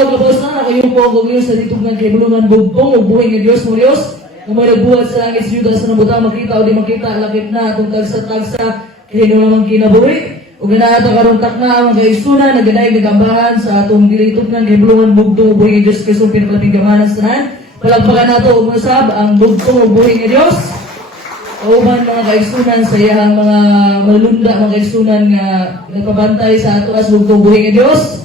Adlaw kabos na nakayo po ako ngayon sa ditugnan kay bulungan bugtong ug buhay nga Dios mo Dios. Kung may nagbuhat sa langit sa Judas sa nabutang makita o di makita lakip na atong tagsa-tagsa kay no naman kinabuhi. Ug ganaata karon takna ang kaigsunan naganay nagambahan sa atong ditugnan kay bulungan bugtong ug buhay nga Dios Kristo pinakalaping gamanan sa tanan. Palagpagan nato ug usab ang bugtong ug buhay nga Dios. Kauban mga kaigsunan sa iyang mga malunda mga kaigsunan nga nagpabantay sa ato as bugtong buhay nga Dios.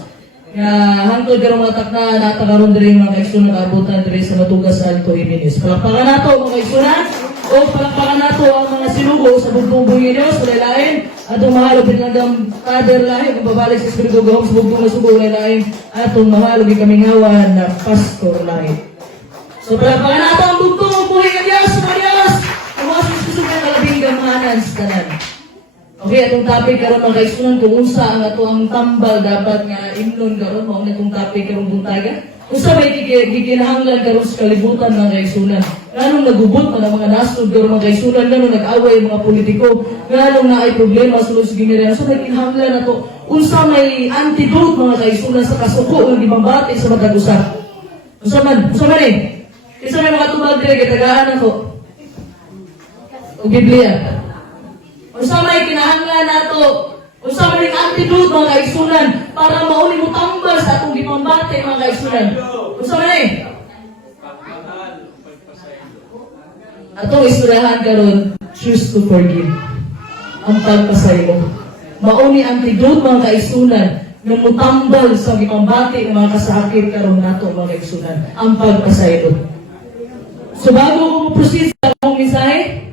Nga hangtod karong matak na natakaroon diri mga kaigsunan naabutan diri sa Matugas sa Alto Jimenez. Palakpakan nato mga kaigsunan o palakpakan nato ang mga sinugo sa bugtong buhay nga Dios lain atong mahal ug pinagam kader lahi kung babalik sa Espiritu gahom sa bugtong sugo lain atong mahal ug kamingawan na pastor lahi. So palakpakan nato ang bugtong buhay nga Dios mga Dios. Umasos gusto nga kalabing gamanan sa tanan. Okay, atong topic karon mga kaigsunan kung unsa ang ato ang tambal dapat nga imnon karon mao na itong topic karong buntaga. Unsa may gikinahanglan karon sa kalibutan mga kaigsunan. Nganong nagubot man ang mga nasod karon mga kaigsunan nganong nag-away mga politiko, nganong naay problema sulod sa ginirian. So may kinahanglan nato unsa may antidote mga kaigsunan sa kasuko nga gibambati sa matag usa. Unsa man eh. Isa may mga tubag dire gitagaan ako. O Biblia. Unsa may kinahanglan nato, unsa may antidote mga kaigsunan para mauni mo tambal sa atong gipambati mga kaigsunan. Unsa may atong istoryahan karon, choose to forgive. Ang pagpasaylo. Mauni antidote mga kaigsunan nga mutambal sa gipambati ng mga kasakit karon nato mga kaigsunan. Ang pagpasaylo. So bago ko mo-proceed sa akong mensahe,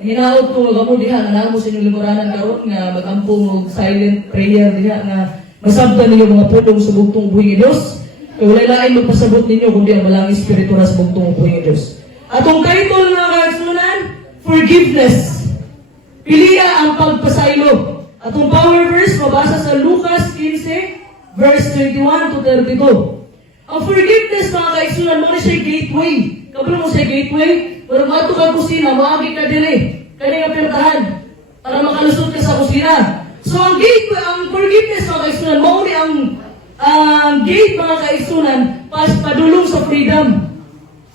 hinaot ko magamo diha nga mo sa inyong lingkuranan karon nga magampo og silent prayer diha nga masabtan ninyo mga pulong sa bugtong buhay nga Dios. Kay wala lain magpasabot ninyo kundi ang malang espiritu sa bugtong buhay nga Dios. Atong title nga kaigsunan, forgiveness. Piliya ang pagpasaylo. Atong power verse mabasa sa Lucas 15 verse 21 to 32. Ang forgiveness mga kaigsunan mo na siya gateway. Kabalo mo siya gateway. Pero mato ka kusina, maagi ka dire. Kaya nga pinatahan para makalusot ka sa kusina. So ang gate, ang forgiveness mga kaigsunan, mauni ang gate mga kaigsunan, padulong sa freedom,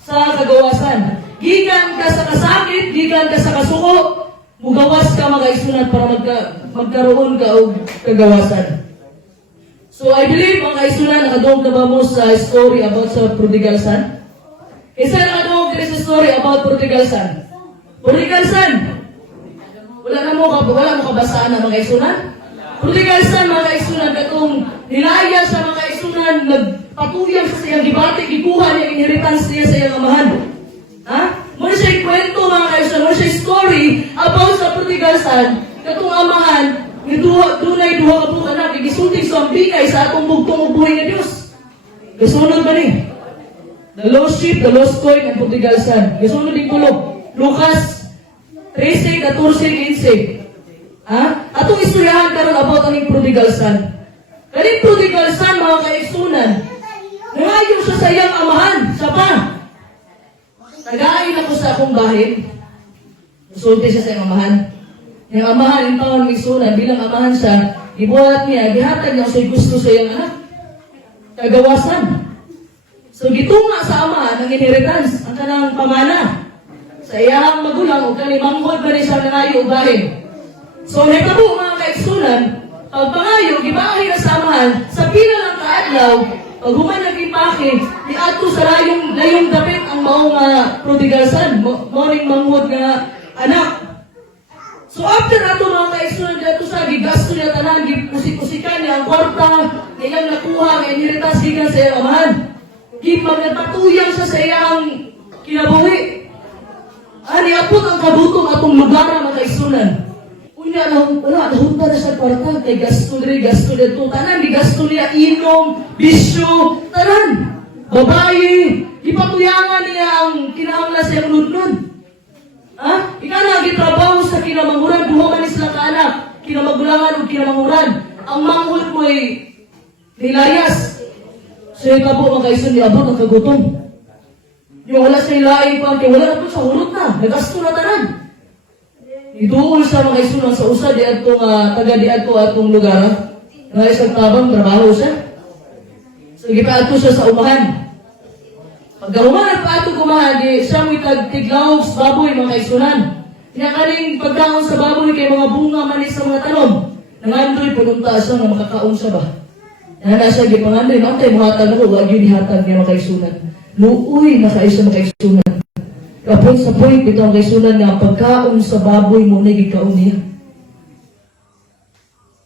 sa kagawasan. Gikan ka sa kasakit, gikan ka sa kasuko, mugawas ka mga kaigsunan para magkaroon ka og kagawasan. So I believe mga kaigsunan, nakadong na ba mo sa story about sa prodigal son? Isa na ano sa story about prodigal son. Prodigal son. Wala mo kabasaan na mga kaigsunan. Prodigal son mga kaigsunan katong nilaya sa mga kaigsunan nagpatuyang sa iyang gibati gikuha niya inheritance niya sa iyang amahan. Ha? Mo siya kwento mga kaigsunan, mo siya story about sa prodigal son katong amahan ni dunay duha ka buok anak gisulti sa bigay sa atong bugtong ug buhay nga Dios. Kasunod ba ni? The lost sheep, the lost coin, and prodigal son. Kasunod din tulog. Lucas 13, 14, 15. Ha? Atong istoryahan karon about aning prodigal son. Kaning prodigal son, mga kaigsunan, nangayon siya sa iyang amahan. Siya pa. Nagain ako sa akong bahin. Sulti siya sa iyang amahan. Yung amahan, yung taon kaigsunan, bilang amahan siya, ibuhat niya, gihatag niya sa gusto sa iyang anak. Kagawasan. So gitunga sa ama ng inheritance ang kanang pamana sa iyang magulang o kani manghod ba ni siya nangayo og bahin. So nagtabo mga kaigsunan, pagpangayo gibahin na sa amahan sa pila lang kaadlaw pag human nagipake niadto sa layong dapit ang mao nga prodigal son, morning manghod nga anak. So after ato mga kaigsunan dito sa gigasto niya tanan gipusi-pusikan niya ang kwarta iyang nakuha nga inheritance gikan sa iyang amahan. Magpatuyang siya sa iyang kinabuhi. Ani apot ang kabutong atong lugar mga kaigsunan. Unya nahunta na siya kwarta kay gasto dito. Tanan di gasto niya inom, bisyo, tanan. Babae, ipatuyangan niya ang kinahanglan sa iyang nudnod. Ha? Ika na gitrabaho sa kinamanguran, duha man sila ka anak, kinamagulangan o kinamanguran. Ang manghod mo'y nilayas. So yung kabo mga kaigsunan, niabot ang kagutom. Yung wala sa ilaing pa, kaya wala na ito sa hulot na, nagasto na tanan. Iduol sa mga kaigsunan sa usa, di ato taga di ato atong lugar, nga isang tabang trabaho siya. So, gipaato siya sa umahan. Pagkahuman pa ato kumahan, di siya mo'y tiglaw sa baboy, mga kaisunan. Tinakaling pagkaon sa baboy kay mga bunga man sa mga tanom. Nangandoy, pununta siya nga makakaon siya ba. Nana siya, gipangandoy, naantay muhatag ako, wag yun ihatag niya mga kaisunan. Luoy, nakaisa mga kaisunan. Kapon sa point, ito ang kaisunan na pagkaon sa baboy mo na gikaon niya.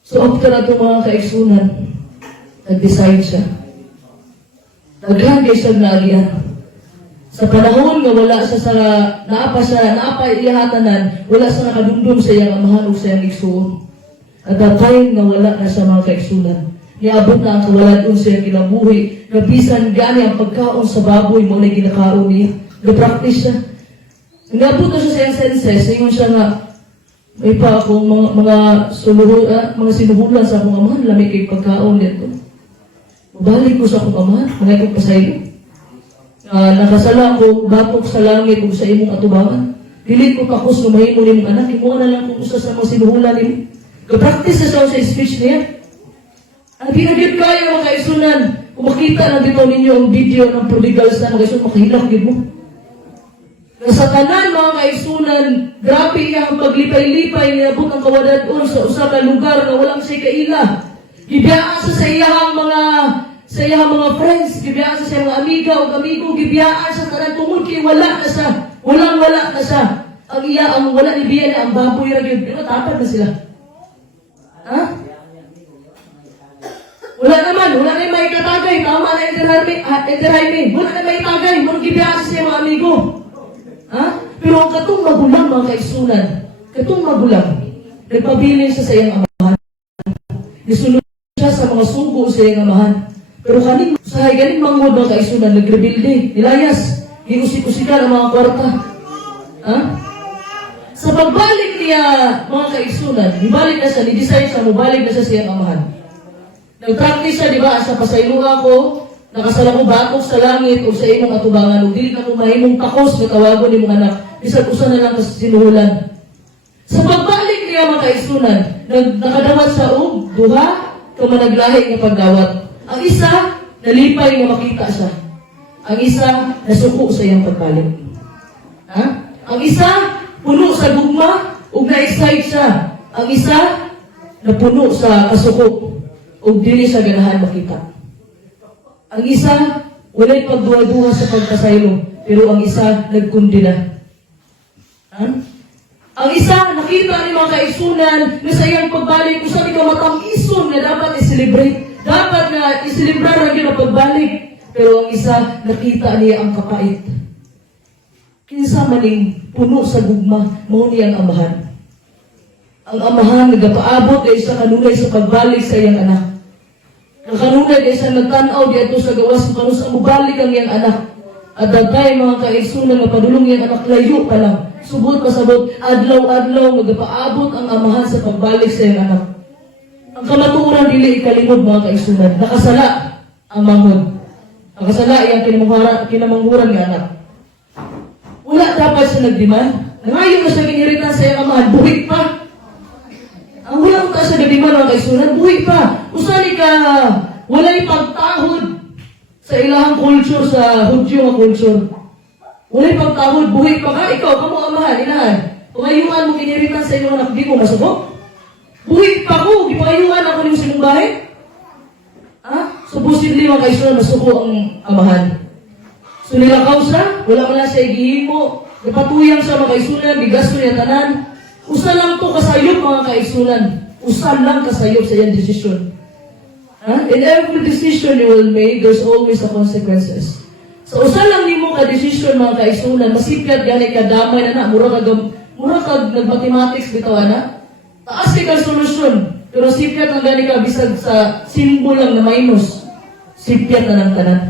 So after na ito mga kaisunan, nag-decide siya. Naghagay siya naagian. Sa panahon nga wala siya sa naapa ilahatanan, wala siya nakadumdum sa iyang amahan o sa iyang igsuon. At that time nga wala na siya mga kaigsunan. Niabot na ang kawalan sa iyang kinabuhi. Nabisan gani ang pagkaon sa baboy mo na ginakaon niya. Napractice siya. Niabot na siya sa iyang senses. Ingon siya nga, may pa akong mga sinuhulan sa akong amahan, lamig kay pagkaon dito. Balik ko sa akong amahan, mga ikong pasaylo. Nakasala ko, batok sa langit kung sa imong atubangan. Dili ko takos na mahimo ni mong anak, imo na lang kung usa sa mga sinuhulan ni. Kapractice na siya sa speech niya. Ang ginagit kayo mga kaisunan, kung makita na dito ninyo ang video ng prodigal son, mga kaisunan, makahilak din mo. Sa tanan mga kaisunan, grabe iyang paglipay-lipay, niabot ang kawadadon sa usa ka lugar na walang siya kaila. Gibiyaan sa iyang mga friends, gibiyaan sa iyang mga amiga o amigo, gibiyaan sa tanan tungod kay wala na siya. Wala na siya. Ang wala ni Biya na ang baboy ra gyud. Pero tapad na sila. Ha? Wala na may katagay. Tama na entertainment. Wala na may tagay. Murag gibiyaan sa iyang mga amigo. Ha? Pero ang katong magulang mga kaisunan, nagpabiling siya sa iyang amahan. Nisunod siya sa mga sugo sa iyang amahan. Pero ganing mangod mga kaisunan, nagrebuilde, nilayas, giusik-usikan ang mga kwarta. Ha? Sa pagbalik niya, mga kaisunan, ibalik na siya, ni-decide siya, mabalik na siya sa iyang amahan. Nag-practice siya, di ba, sa pasaylo ako, nakasala ko batok sa langit o sa imong atubangan, o dili ka mo mahimong takos na tawagon ni mong anak, isang usa na lang kasi sinuhulan. Sa pagbalik niya, mga kaisunan, nakadawat sa duha, kamanaglahi ng pagdawat. Ang isa, nalipay na makita siya. Ang isa, nasuko sa iyang pagbalik. Ha? Ang isa, puno sa gugma, ug na-excite siya. Ang isa, napuno sa kasuko, ug dili siya ganahan makita. Ang isa, walay pagduwa-duwa sa pagkasaylo, pero ang isa, nagkundina. Ha? Ang isa, nakita ni mga kaisunan na sa iyang pagbalik, kung saan ikaw matang-ison na dapat i-celebrate. Dapat na i-celebrar ang iyong pagbalik. Pero ang isa, nakita niya ang kapait. Kinsa maning puno sa gugma, mao niya ang amahan. Ang amahan, nagapaabot ay isa kanunay sa pagbalik sa iyang anak. Nakanunay ay isa nagtanaw dito sa gawas kung sa mubalik ang iyang anak. At dagay mga kaigsunan na padulong iyang anak, layo pa lang. Subot pasabot, adlaw-adlaw, nagapaabot ang amahan sa pagbalik sa iyang anak. Ang kamatuoran dili ikalimod mga kaigsunan, nakasala ang manghod. Nakasala iyang kinamanghuran nga anak. Wala dapat siya nagdiman. Nangayon na siya giniritan sa iyang amahan, buhik pa. Ang walang ta siya nagdiman mga kaigsunan, buhik pa. Usali ka, walay pagtahod sa ilahang culture, sa Hudyo nga culture. Walay pagtahod, buhik pa ka, ikaw, kamo amahan, inahan. Tumayuan mo giniritan sa iyong anak, di mo masabok. Buhik pa ko, gipayuan ako ng sinumbahe. So posible mga kaisunan, masuko ang amahan. So nilakaw siya, wala man lang siya igihimo. Napatuyang siya mga kaisunan, bigas ko niya tanan. Usa lang to kasayop mga kaisunan. Usa lang kasayop sa iyang desisyon. In every decision you will make, there's always a consequences. So usa lang nimo ka desisyon mga kaisunan, masipyat gani ka damay na na, mura kag nag-mathematics bitaw na. Taas ka solusyon, pero sipyat ang gani ka bisag sa simbol lang na minus. Sipyat na ng tanan.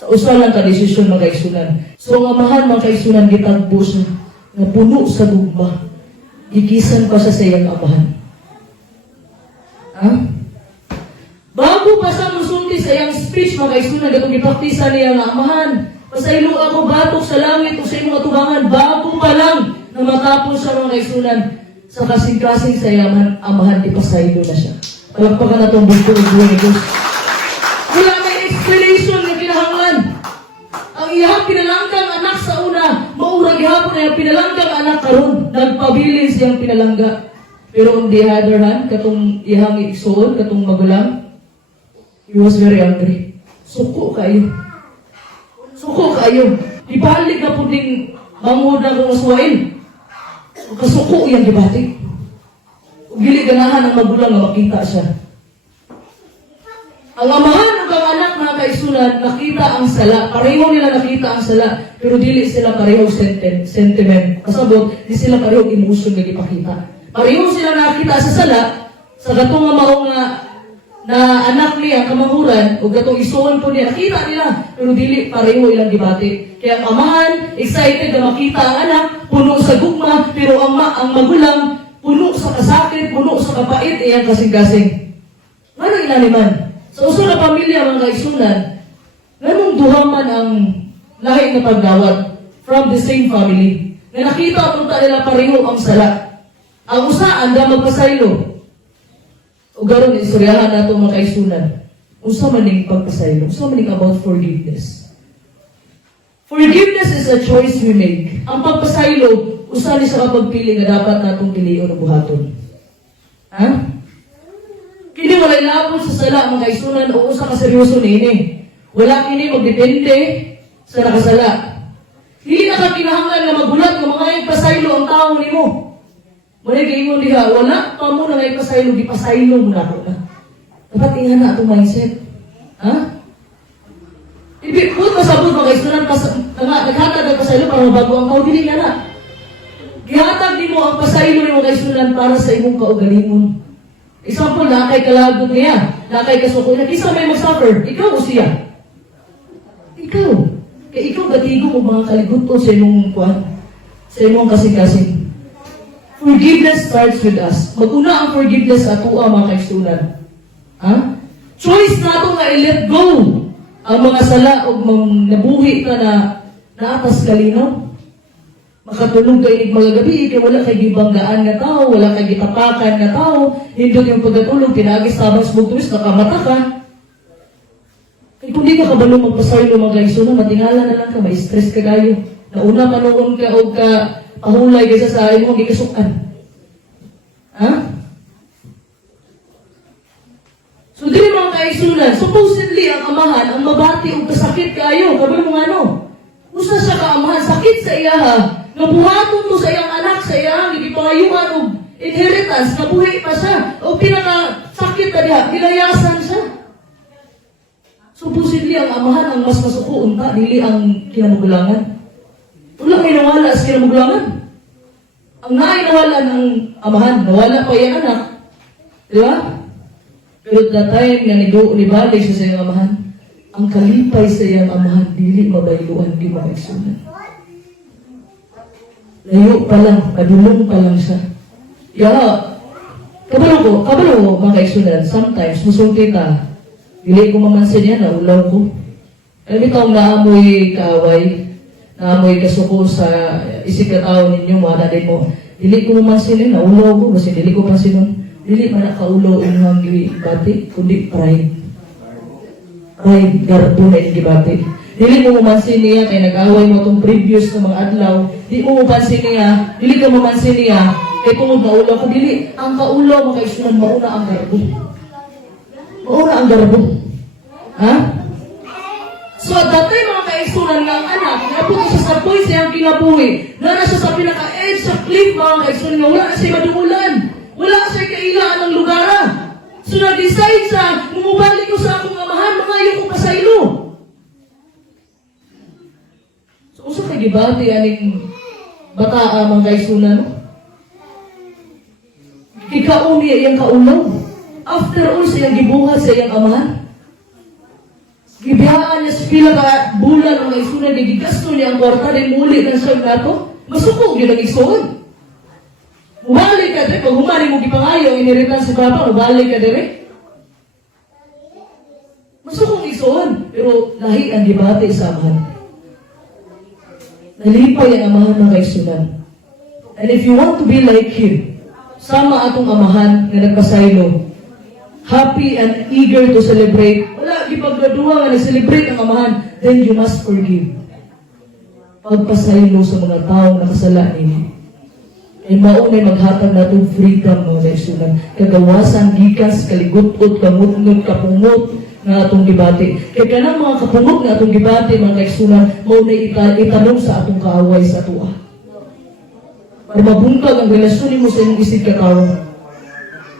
Sa usa lang ka desisyon mga kaisunan. So ang amahan mga kaisunan, gitagpo siya na puno sa gugma. Gigisan pa siya sa iyang amahan. Bago pa siya musulti sa iyang speech, mga kaisunan, gatong gipraktisan niya nga amahan. Pasaylo ako batok sa langit o sa iyong atubangan, bago pa lang na matapos siya mga kaisunan. Sa kasing-kasing sa iyang amahan, ipasaylo na siya. Palagpakan na itong bugto ng buhay ni Diyos. Wala may explanation nga kinahanglan. Ang iyang pinalanggang anak sa una, maurang gihapon na iyang pinalanggang anak karon, nagpabilin siyang pinalangga. Pero on the other hand, katong iyang igsoon, katong magulang, he was very angry. Suko kayo. Suko kayo. Ibalik na po ding mangod na kong aswain. Kasuko iyang gibati. Gili ganahan ang magulang na makita siya. Ang amahan ng anak mga kaisunan, nakita ang sala. Pareho nila nakita ang sala, pero dili sila pareho sentiment. Kasabot, di sila pareho emotion na ipakita. Pareho sila nakita sa sala, sa gatong nga maong na anak niya, kamanguran, o gatong isuon po niya, nakita nila, pero dili pareho ilang gibati. Kaya ang amahan, excited na makita ang anak, puno sa gugma, pero ang magulang, puno sa kasakit, puno sa kapait, iyang kasing-kasing. Ano inaniman? Sa uso na pamilya, mga kaisunan, ganun duhaman ang lahi na pagdawat from the same family. Na nakita punta nila pareho ang sala. Ang usaan na magpasaylo. O garon, istoryahan na itong mga kaisunan. Usa maning pagpasaylo. Usa maning about forgiveness. Forgiveness is a choice we make. Ang pagpasaylo, usa ni sa kapagpili nga dapat natong pilion o buhaton. Ha? Kini walay labot sa sala mga kaisunan o usa ka seryoso nini. Wala kini magdepende sa nakasala. Dili na ka kinahanglan nga magulat nga mga pasaylo ang tao nimo. Muna giingon diha, wala pa mo na ngay pasaylo, di pasaylo mo na ako na. Dapat ingan na itong mindset. Ha? Ibi, kung masabot mga kaisunan, naghatag ang pasaylo para mabago ang tao, dili nga na. Gihatag din mo ang pasaylo ni mga kaisunan para sa imong kaugalingon. Example, nakay kalagot niya, nakay kasuko niya, isa may mag-suffer, ikaw o siya? Ikaw. Kaya ikaw gatigo mo mga kaliguton sa imong kuwan, sa imong kasing-kasing. Forgiveness starts with us. Mag-una ang forgiveness at tuwa mga kaisunan. Ha? Choice na ito nga i-let go ang mga sala o nabuhi ka na naatas kalinaw. Makatulog ka inig mga gabi, kaya wala kay gibanggaan nga tao, wala kay gitapakan nga tao, hindot yung pagkatulog, pinagis tabang smugtumis, nakamata ka. Kaya kung di ka kabalo magpasaylo mga kaisunan, matingala na lang ka, may stress ka kayo. Nauna panoon ka o ka pahulay ka sa imong gikasukan. Ha? So, di mga kaisunan, supposedly, ang amahan, ang mabati o kasakit kayo, kabalo mo ano? Usa sa kaamahan, sakit sa iya ha, nabuhaton to sa iyang anak, sa iyang ipangayuhan o inheritance, nabuhay pa siya, o pinakasakit na diha, nilayasan siya. Supposedly, ang amahan, ang mas masukuon ta, dili ang kinamagulangan. Wala may nawala sa kinamagulangan. Ang nawala ng amahan, nawala pa yung anak. Di ba? Pero that time nga nibalik siya sa iyang amahan, ang kalipay sa iyang amahan, dili mabayluan, di mabaigsunan. Layo pa lang, kadulong pa lang siya. Kabalo ko, mga kaigsunan, sometimes, musulti ka, dili ko mamansin yan, naulaw ko. Alam ikaw naamoy kaaway, naamoy kasuko sa isip ka tao ninyo, mga natin mo, dili ko mamansin yan, naulaw ko, kasi dili ko pansin nun, dili man nakaulo ang hanggi bati, kundi pride. Pride, garbo na yung gibati. Dili mo mamansin niya, kaya nag-away mo itong previous na mga adlaw, di mo mapansin niya, dili ka mamansin niya, kaya kung naulaw ko, dili, ang kaulaw mga kaisunan, mauna ang garbo. Mauna ang garbo. Ha? So at that time mga kaisunan ng anak, napunta siya sa point sa iyang kinabuhi, na siya sa pinaka-edge sa cliff mga kaisunan, na wala na siya madumulan, wala siya kailangan ng lugar. So nag-decide sa, mumubalik ko sa akong amahan, mga yung pasaylo. So uso kay gibati aning bataa mga kaisunan, no? Ikaw niya iyang kaulaw. After all, sa iyang gibuhat sa iyang amahan. Gibiyaan niya sa pila ka bulan ang kaisunan, gigasto niya ang kwarta, din muli ng siyang nato. Masukog yun ang isuon. Mubalik ka din. Pag humari mo gipangayo, iniritan si Papa, mubalik ka din. Masukong isuon. Pero lahi ang debate sa amahan. Nalipay ang amahan ng kaisunan. And if you want to be like him, sama atong amahan na nagpasaylo, happy and eager to celebrate. Wala wala gipaggraduha nga nag-celebrate ang amahan, then you must forgive. Pagpasaylo sa mga taong nakasala ninyo. Ay maunay maghatag na itong freedom mga kaigsunan. Kagawasan, gikas, kaligutot, kamutnot, kapungot nga atong gibati. Kaya kanang mga kapungot nga atong gibati mga kaigsunan, maunay itanong sa atong kaaway sa tuwa. Para mabungkag ang relasyon mo sa inyong isig katao.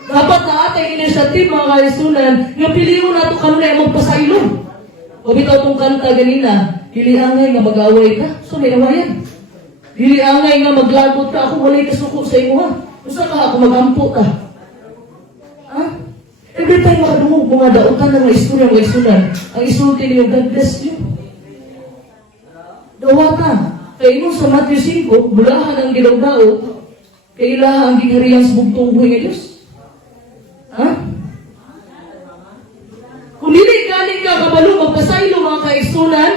Dapat na atay initiative mga kaigsunan, nga piliyon nato kanunay magpasaylo. O bitaw itong kanta ganina, hiliangay nga mag-away ka, so may nawayan. Dili angay nga maglagot ka, ako walay kasuko sa imo ha. Usa ka ako magampo ka. Ha? Every time makadungog mga dautan ng mga istorya, mga isunan, ang isulti niyo, God bless you. Dawata, kay mo sa Matthew 5, bulahan ang gilawdao, kay ilaha ang ginghariang sa bugtong buhay ng Diyos. Ha? Kung dili galing ka kabalo, magpasaylo mga kaigsunan,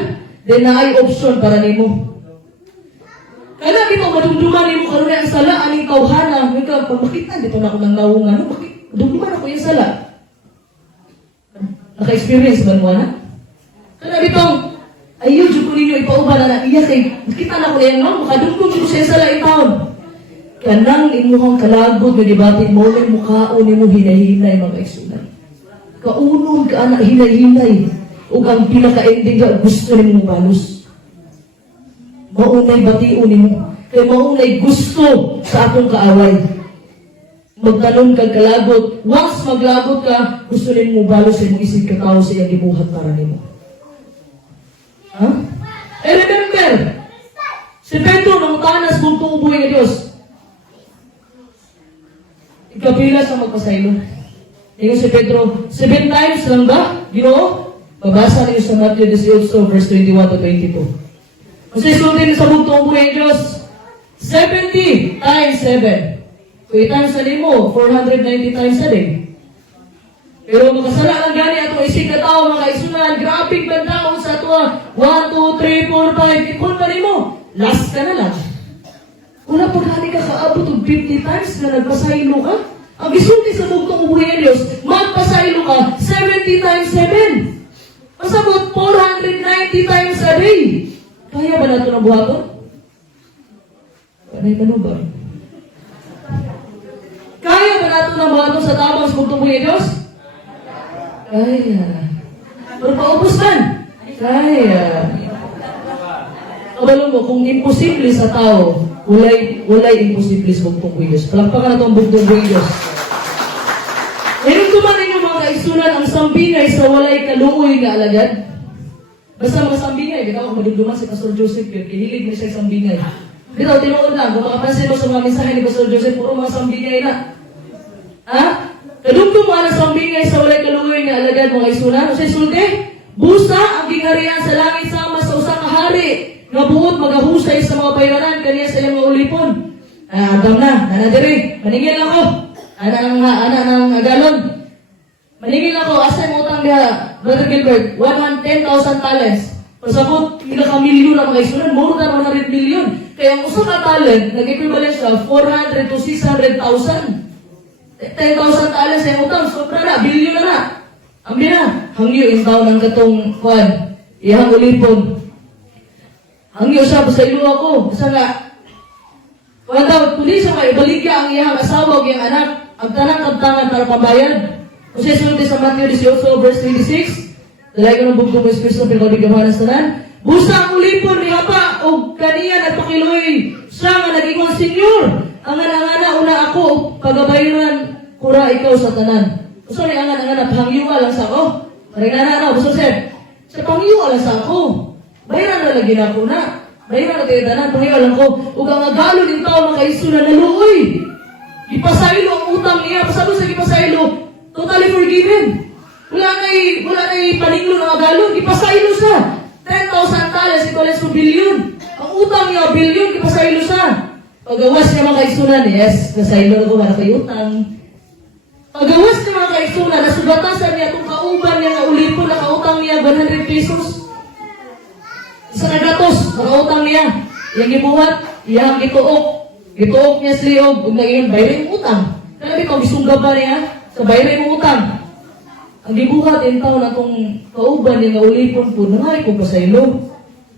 then na ay option para nimo. Kaya dito madumduman mo karon ang sala aning tawhana, nga bakit dito na ako nang naungan, bakit dumduman ako yung sala? Naka-experience ba mo na? Kaya dito ayun jud ko ninyo ipauban na iya kay nakita na ko yan no, makadumdum ko sa sala itaon. Kanang imuhang kalagod nga debate mo ning mukhaon nimo hinahinay mga igsunan. Kaunon ka ana hinay-hinay ug ang pinaka-ending nga gusto nimo balos. Maunay bation nimo. Kaya maunay gusto sa atong kaaway. Magtanong kag kalagot. Once maglagot ka, gusto nimo balo sa imong isig katao sa iyang gibuhat para nimo. Ha? Remember, si Pedro nangutanas kung tuuboy ng Diyos. Ikapila sa magpasaylo. Ngayon si Pedro, 7 times lang ba? Ginoo? Babasa niyo sa Matthew 18 verse 21 to 22. Kasi sultin sa bugtong buhay ng Diyos, 70 times 7. Kung times na mo, 490 times a day. Pero makasala lang gani ato isig na tao, mga kaigsunan, grabing bandaon sa ato, 1, 2, 3, 4, 5, ipon pa rin mo. Last ka na lang. Wala pa gani ka kaabot og 50 times na nagpasaylo ka. Ang gisulti sa bugtong buhay ng Diyos, magpasaylo ka 70 times 7. Pasabot 490 times a day. Kaya ba nato na buhaton? Anay tanong ba? Kaya ba nato na buhaton sa tamang bugtong-buhay ng Diyos? Kaya. Pero paubos man? Kaya. Kabalo mo, kung imposible sa tao, walay imposible sa bugtong-buhay ng Diyos. Palakpakan na itong bugtong-buhay ng Diyos. Ngayon kuman ninyo mga kaigsunan ang sambingay sa walay kaluoy nga alagad. Basta mga sambingay, bitaw ako madugduman si Pastor Joseph yun, kihilig mo siya sambingay. Bitaw, tinuod lang, kung makapansin mo sa mga mensahe ni Pastor Joseph, puro mga sambingay na. Ha? Kadugdum mo ang sambingay sa walay kaluoy nga alagad mga isunan. Kasi sulti, busa ang gingharian sa langit sama sa usa ka hari, nga buot magahusay sa mga bayranan kaniya sa iyang mga ulipon. Agam na, nanadiri, maningil ako. Ana ng agalon. Maningil ako, asa yung utang niya, Brother Gilbert, 110,000 talents. Pasabot, milyon ang mga isunan, more than 100 million. Kaya ang usa ka talent, nag-equivalent siya, 400 to 600,000. 10,000 talents sa utang, sobra na, bilyon na na. Ang bina, hangyo in taon ng katong kwan, iyang ulipon. Hangyo siya, basta ilo ako, basta nga, kung daw, tuloy siya kayo, baligya ang iyang asawa o iyang anak, ang tanang kabtangan para pambayad. Kasi sulti sa Matthew 18 verse 26, dalay ko ng bugtong mo Espiritu ng pinagkabigamanan sa tanan. Busa ang ulipon ni Hapa o kaniya nagpakiloy siya nga nag-ingon, Senyor, ang anangana una ako o pagabayaran kura ikaw sa tanan. Gusto ni ang anangana, pangyuwa lang sa ako. Maringana na, gusto sir, sa pangyuwa lang sa ako. Bayaran na lagi na ako na. Bayaran na tayo tanan, pangyuwa lang ko. Ug ang agalo ng tao mga kaiso na naluoy. Ipasaylo ang utang niya, pasabot sa ipasaylo, totally forgiven. Wala na'y paninglo ng agalon. Ipasaylo sa 10,000 talents, equals to billion. Ang utang niya, billion, ipasaylo sa. Pagawas niya mga kaisunan, yes, nasaylo na ko, wala kayo utang. Pagawas niya mga kaisunan, nasubatasan niya itong kauban niya na ulipon, nakautang niya 100 pesos. Sa nagatos, nakautang niya. Yang gibuhat, yang gituok. Gituok niya siliog, kung naging bayro yung utang. Kaya ito, gisunggab ba niya? Sa bayro yung utang. Ang gibuhat in taon atong kauban nga ulipon po nangay ko pasaylo.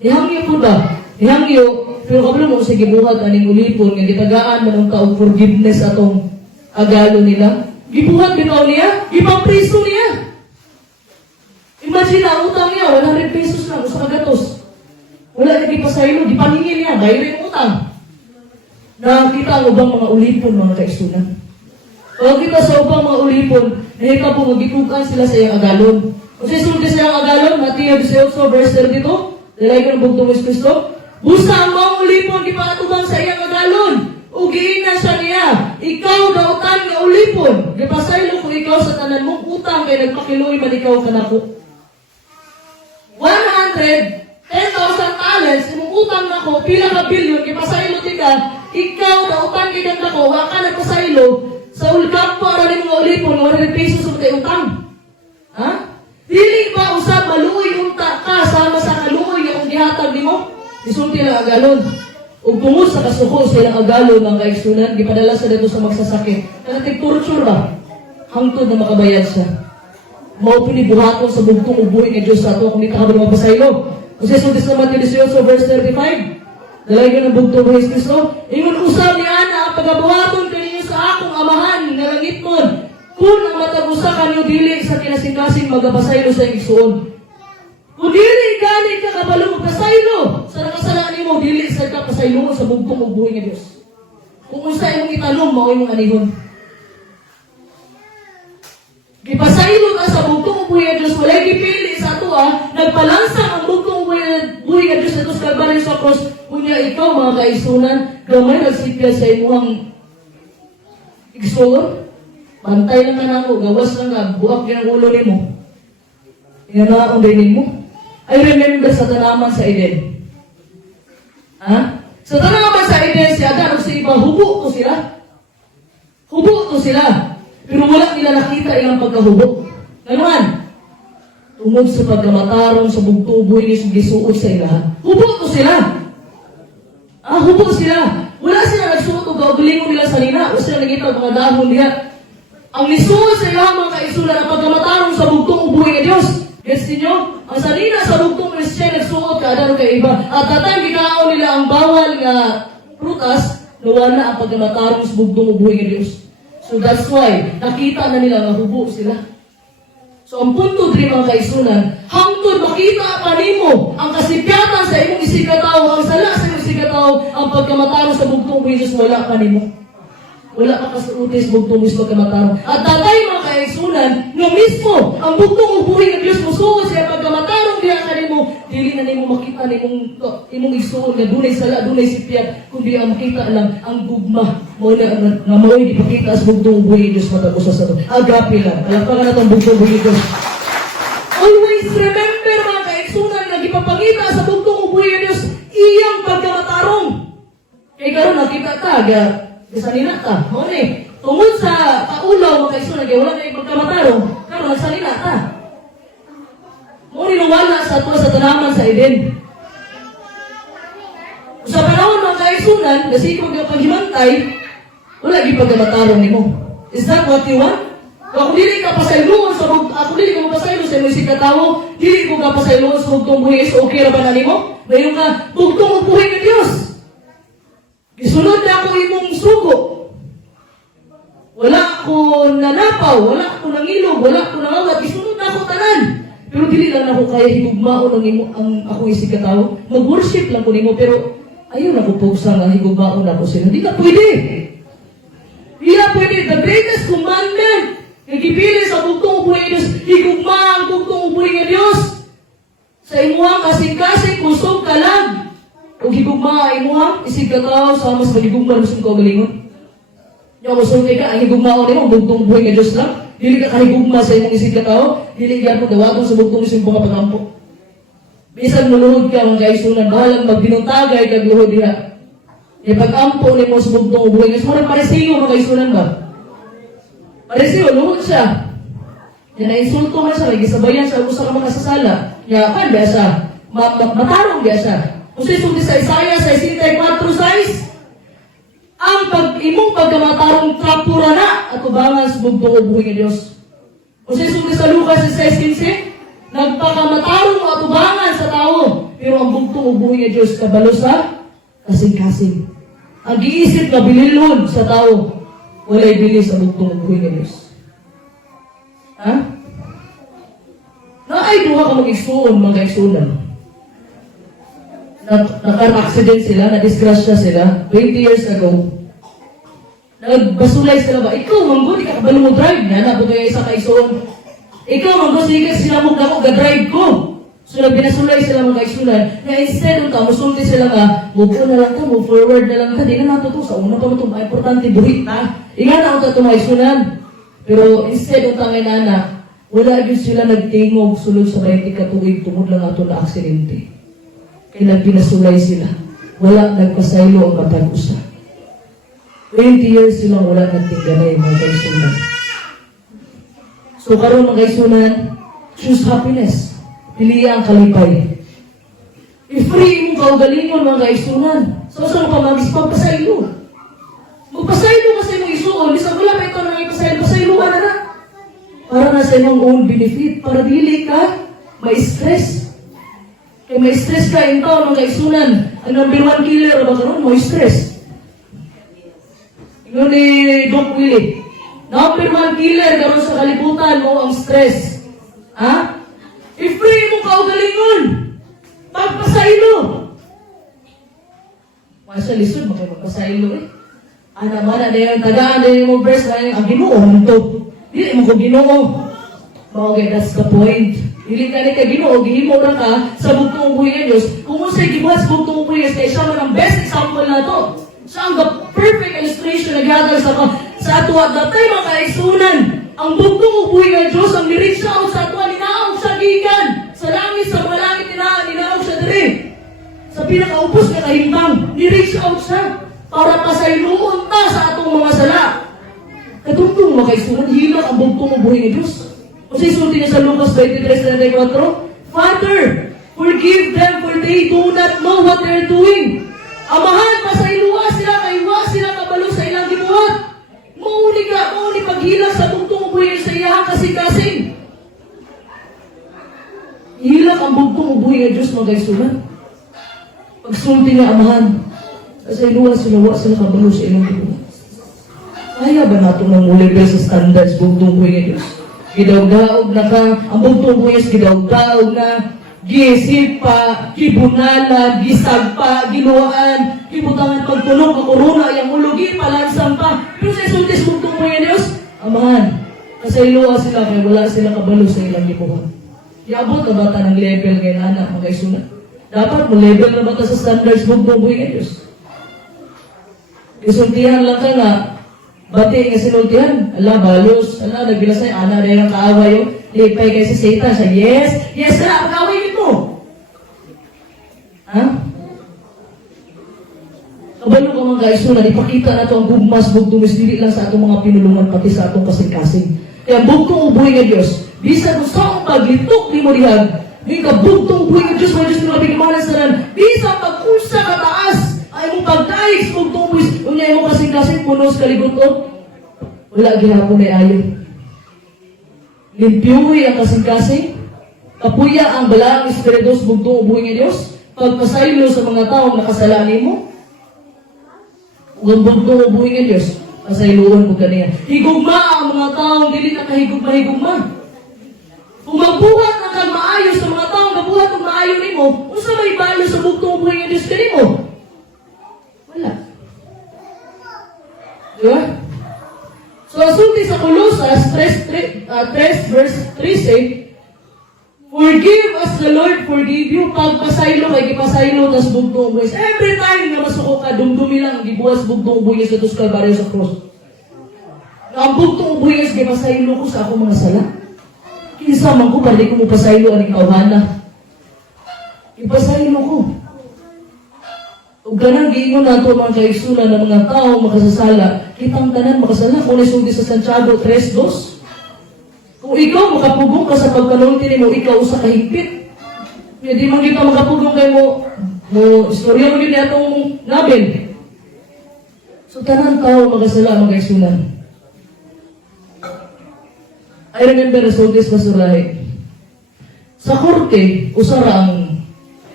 Ihangyo po ba? Ihangyo pero kabalo mo sa gibuhat aning ulipon nga gitagaan man ang taong forgiveness atong agalo nila. Gibuhat bitaw niya, gipampriso niya. Imagine ang utang niya 100 pesos lang usa ka gatos. Wala na gipasaylo, gipaningil niya, bayro yung utang. Nakita ang ubang mga ulipon mga kaisunan. Pag kita sa ubang mga ulipon, nahika po magitukan sila sa iyang agalon. Kung sisulti sa iyang agalon, Mateo 18 verse 32, dalay ko ng bugtong Kristo, busa ang mga ulipon, gipaatubang sa iyang agalon. Ugiin na siya niya, ikaw dautan nga ulipon. Gipasaylo kung ikaw sa tanan mong utang, kay nagpakiloy man ikaw kanako. 110,000 talents, imong utang na ko, pila ka bilyon, gipasaylo tika, ikaw dautan kay ganda ko, waka nagpasaylo, sa ulkap pa rin mga ulipon, 100 pesos sa kay utang. Ha? Dili ba usab maluoy unta ka sama sa kaluoy nga kung gihatag nimo? Isulti lang agalon. Ug tungod sa kasuko sa ilang agalon ng kaigsunan, gipadala sa dito sa magsasakit. Kanatig torture ba? Hangtod na makabayad siya. Mao pinibuhaton sa bugtong ubuhi nga Dios sa ato kung di ta kabalo mapasaylo. Kasi isulti sa Mateo 18 verse 35. Dalay ka ng bugtong buhi sa Kristo. Ingon usab ni ana ang pagabuhaton kaninyo sa akong amahan nga langitnon. Kung ang matagusa kanyo dili sa kinasing-kasing magapasaylo sa igsuon. Kung dili gani ka kabalo magpasaylo, sa nakasalaan nimo dili sa kapasaylo sa bugtong ubuhi nga Dios. Kung unsa imong itanong mao imong anihon. Gipasaylo ka sa bugtong ubuhi nga Dios, walay gipili sa ato nagpalansang ang bugtong ubuhi nga Dios sa tos kalbaryo sa cross. Kunya ikaw mga kaisunan, gamay nagsipya sa imong igsuon. Bantay lang ka na ako, gawas lang ka, buak yan ang ulo ni mo. Yan na ang dinig mo. I remember sa tanaman sa Eden. Ha? Sa tanaman sa Eden, si Adan o si Iba, hubo to sila. Hubo to sila. Pero wala nila nakita ilang pagkahubo. Ngayon, tungod sa pagkamatarong sa bugtuboy ni gisuot sa ilaha. Hubo to sila. Hubo sila. Wala sila nagsuot o gaugalingon nila sa nina. Wala sila nakita mga dahon niya. Ang lisuod sa ilang mga kaisulan ang pagkamatarong sa bugtong ubuhi ng Diyos. Yes, ninyo? Ang salina sa bugtong Christian nagsuot ka, adano kay iba. At tatang ginaon nila ang bawal nga prutas, nawala ang pagkamatarong sa bugtong ubuhi ng Diyos. So that's why, nakita na nila nga hubo sila. So ang punto din mga kaisulan, hangtod makita pa nimo ang kasipyatan sa imong isigataw, ang sala sa imong isigataw, ang pagkamatarong sa bugtong ubuhi ng Diyos, wala pa nimo. Wala ka kasuutis bugtong Diyos pagkamataro. At tatay mga kaigsunan, nga mismo, ang bugtong ubuhi ng Diyos musuo siya pagkamatarong diya ka nimo, dili na nimo makita imong igsuon nga dunay sala, dunay sipyat, kundi ang makita lang ang gugma mo na mao'y ipakita sa bugtong ubuhi ng Diyos matagos sa ito. Agape lang. Kalakpakan na itong bugtong ubuhi ng Diyos. Always remember mga kaigsunan nga ipapakita sa bugtong ubuhi ng Diyos iyang pagkamatarong. Kaya karon nakita ka, salina ta. Mo ni tungod sa kaulaw mga kaigsunan kay wala kay pagkamataro, karon nagsalina ta. Mo ni wala sa ato sa tanaman sa Eden. Sa panahon mga kaigsunan, kasi kung paghimantay, wala gyud pagkamataro nimo. Is that what you want? Kung dili ka pasayloon sa ako dili ko pasaylo sa imong sikatawo, dili ko ka pasayloon sa bugtong buhi, okay ra ba na nimo? Dayon ka bugtong buhi ng Dios. Isunod na ako imong sugo. Wala ko nanapaw, wala ko nangilog, wala ko nangawat. Isunod na ako tanan. Pero dili lang ako kaya higugmao ng imo ang akong isigataw. Mag-worship lang ko nimo pero ayaw na ko pugsa nga higugmao na ko sila. Hindi ka pwede. Hindi ka pwede. The greatest commandment nagipili sa bugtong ubuhi ng Diyos, higugma ang bugtong ubuhi ng Diyos. Sa imuhang kasing-kasing kusog kalag. Kung higugma ay mo ha, isig ka tao sa mas magigugma ng gusto ko galingon. Yung masulti ka, ang higugma ko nimo, bugtong buhay nga Diyos lang. Dili ka kahigugma sa imong isig ka tao, dili ka mo dawaton sa bugtong isig mga pagampo. Bisan muluhod ka mga kaisunan, bahalang magbinuntagay kag luhod diha. E pag-ampo nimo sa bugtong buhay nga, murag paresiyo mga kaisunan ba? Paresiyo, luhod siya. Yan na-insulto nga siya, may gisabayan siya, gusto ka makasasala. Yakan biya siya, matarong biya siya. Kung siya sa Isaiah 64:6, ang imong pagkamatarong trapura na at ubangan sa bugtong ubuhi ng Diyos. Kung siya sa Lucas Lucas 16:15, nagpakamatarong o atubangan sa tao, pero ang bugtong ubuhi nga Diyos kabalo sa kasing-kasing. Ang giisip na bililon sa tao, walay bili sa bugtong ubuhi nga Diyos. Ha? Na ay duha ka mag-igsuon, mga igsunan. Naka-accident sila, na-disgrasya sila, 20 years ago. Nagbasulay sila ba? Ikaw, manggo, di ka kabalo mo drive. Yan, nabuto yung isa kaigsuon. Ikaw, manggo, sige, sila mo ako, ga-drive ko. So, nagbinasulay sila mga kaigsunan. Kaya instead of ka, musulti sila nga, move on na lang ka, move forward na lang ka. Di na nato to, sa una pa mo itong importante, buhit na. Ingat na ako ito mga kaigsunan. Pero instead of tangay na, wala yun sila nagtingog sulod sa 20 katuig tungod lang ato na aksidente. Kaya nagbinasulay sila. Wala nagpasaylo ang matag-usa. 20 years silang wala nagtingganay mga kaigsunan. So karon mga kaigsunan, choose happiness. Piliya ang kalipay. I-free mo kaugalingon mga kaigsunan. So saan pa magpasaylo? Magpasaylo kasi mong isuon. Bisa wala pa ito na ipasaylo. Pasayloan na na. Para na sa imong own benefit. Para dili ka ma-stress. Kaya ma-stress ka in taon mga kaigsunan. Ang number 1 killer ba karon mo stress. Ino ni Doc Willie. Number 1 killer karon sa kalibutan mo ang stress. Ha? I-free mo kaugalingon. Pagpasaylo. Masa lisod magpasaylo eh. Ana man na yung tagaan na yung verse na yung ang Ginoo to. Dili mo ko Ginoo. Okay, that's the point. Dili ka ni ka Ginoo, gihimo ra ka sa bugtong ubuhi nga Dios. Kung unsay gibuhat sa bugtong ubuhi nga siya man ang best example na to. Siya ang the perfect illustration na gihatag sa ato at datay mga kaigsunan. Ang bugtong ubuhi nga Dios ang ni-reach out sa ato ninaog sa gikan. Sa langit sa mga langit ninaog siya diri. Sa pinakaupos nga kahimtang, ni-reach out siya para pasayloon ta sa atong mga sala. Katungtong mga kaigsunan, hilak ang bugtong ubuhi nga Dios. Kasi isulti niya sa Lucas 23:34, Father, forgive them for they do not know what they're doing. Amahan, pasayluwa sila, kaywa sila kabalo sa ilang gibuhat. Mauni paghilak sa bugtong ubuhi sa iyahang kasing-kasing. Hilak ang bugtong ubuhi nga Diyos mga kaigsunan. Pagsulti nga amahan, pasayluwa sila, wa sila kabalo sa ilang gibuhat. Kaya ba nato nang level sa standards bugtong ubuhi nga Diyos? Gidaog-daog na ka, ang bugtong ubuhi gidaog-daog na, gisip pa, gibunala, gisagpa, giluwaan, gibutangan pagtulong, kakuruna, yung ulugi, palansang pa. Pero sa isultis bugtong ubuhi nga Diyos, amahan, kasayluwa sila kaya wala sila kabalo sa ilang gibuhat. Iabot ka bata ng level kay anak mga kaigsunan. Dapat mo level na bata sa standards bugtong ubuhi nga Diyos. Isultihan lang ka nga, bati nga sinultihan, ala, balos, ala, nagbilasay, ana, rin ang kaaway yung, lipay kayo sa Satan, siya, yes, na, pag-away mo. Ha? Kabalo ka mga kaigsunan, ipakita na ito ang gugmas, bugtumis, dili lang sa atong mga pinulungan, pati sa atong kasing-kasing. Kaya bugtong ubuhi nga Diyos, bisa kung saan paglitok ni mo dihag, may kabugtong ubuhi nga Diyos, mga Diyos nila bigmanan sa nan, bisa pag-usa ka taas, ay mo pagdaig, bugtong ubuhi, unya mo kasing-kasing, punos kalibuto, wala gihapon ay ayon. Limpiyuhi ang kasing-kasing, kapuya ang balaang espiritus bugtong ubuhi nga Diyos, pagpasaylo sa mga taong nakasalani mo, ang bugtong ubuhi nga Diyos, pasayloon mo kaniya. Higugma ang mga taong dili na kahigugma-higugma. Kung magbuhat na kang maayos sa mga taong gabuhat ng maayo nimo, kung sa may balo sa bugtong ubuhi nga Diyos kanimo? Wala. Diba? So, asulti sa Colosas 3 verse 3 say, forgive as the Lord forgive you. Pagpasaylo kay gipasaylo tas bugtong ubuhi. Every time na masuko ka, dumdumi lang gibuhas bugtong ubuhi sa tus Kalbaryo sa cross. Ang bugtong ubuhi is gipasaylo ko sa akong mga sala. Kinsa man ko balik ko mo pasaylo aning kauhana. Ipasaylo ko. Ug ganang giingon nato mga kaigsunan ng mga tao makasasala, kitang tanan makasala kung isulti sa Santiago 3:2. Kung ikaw makapugong ka sa pagpanulti nimo, ikaw sa kahigpit. Kaya di man kita makapugong kay mo istorya mo gid atong nabil. So tanan tao makasala mga kaigsunan. I remember resultes basurahe. Sa korte, usara ang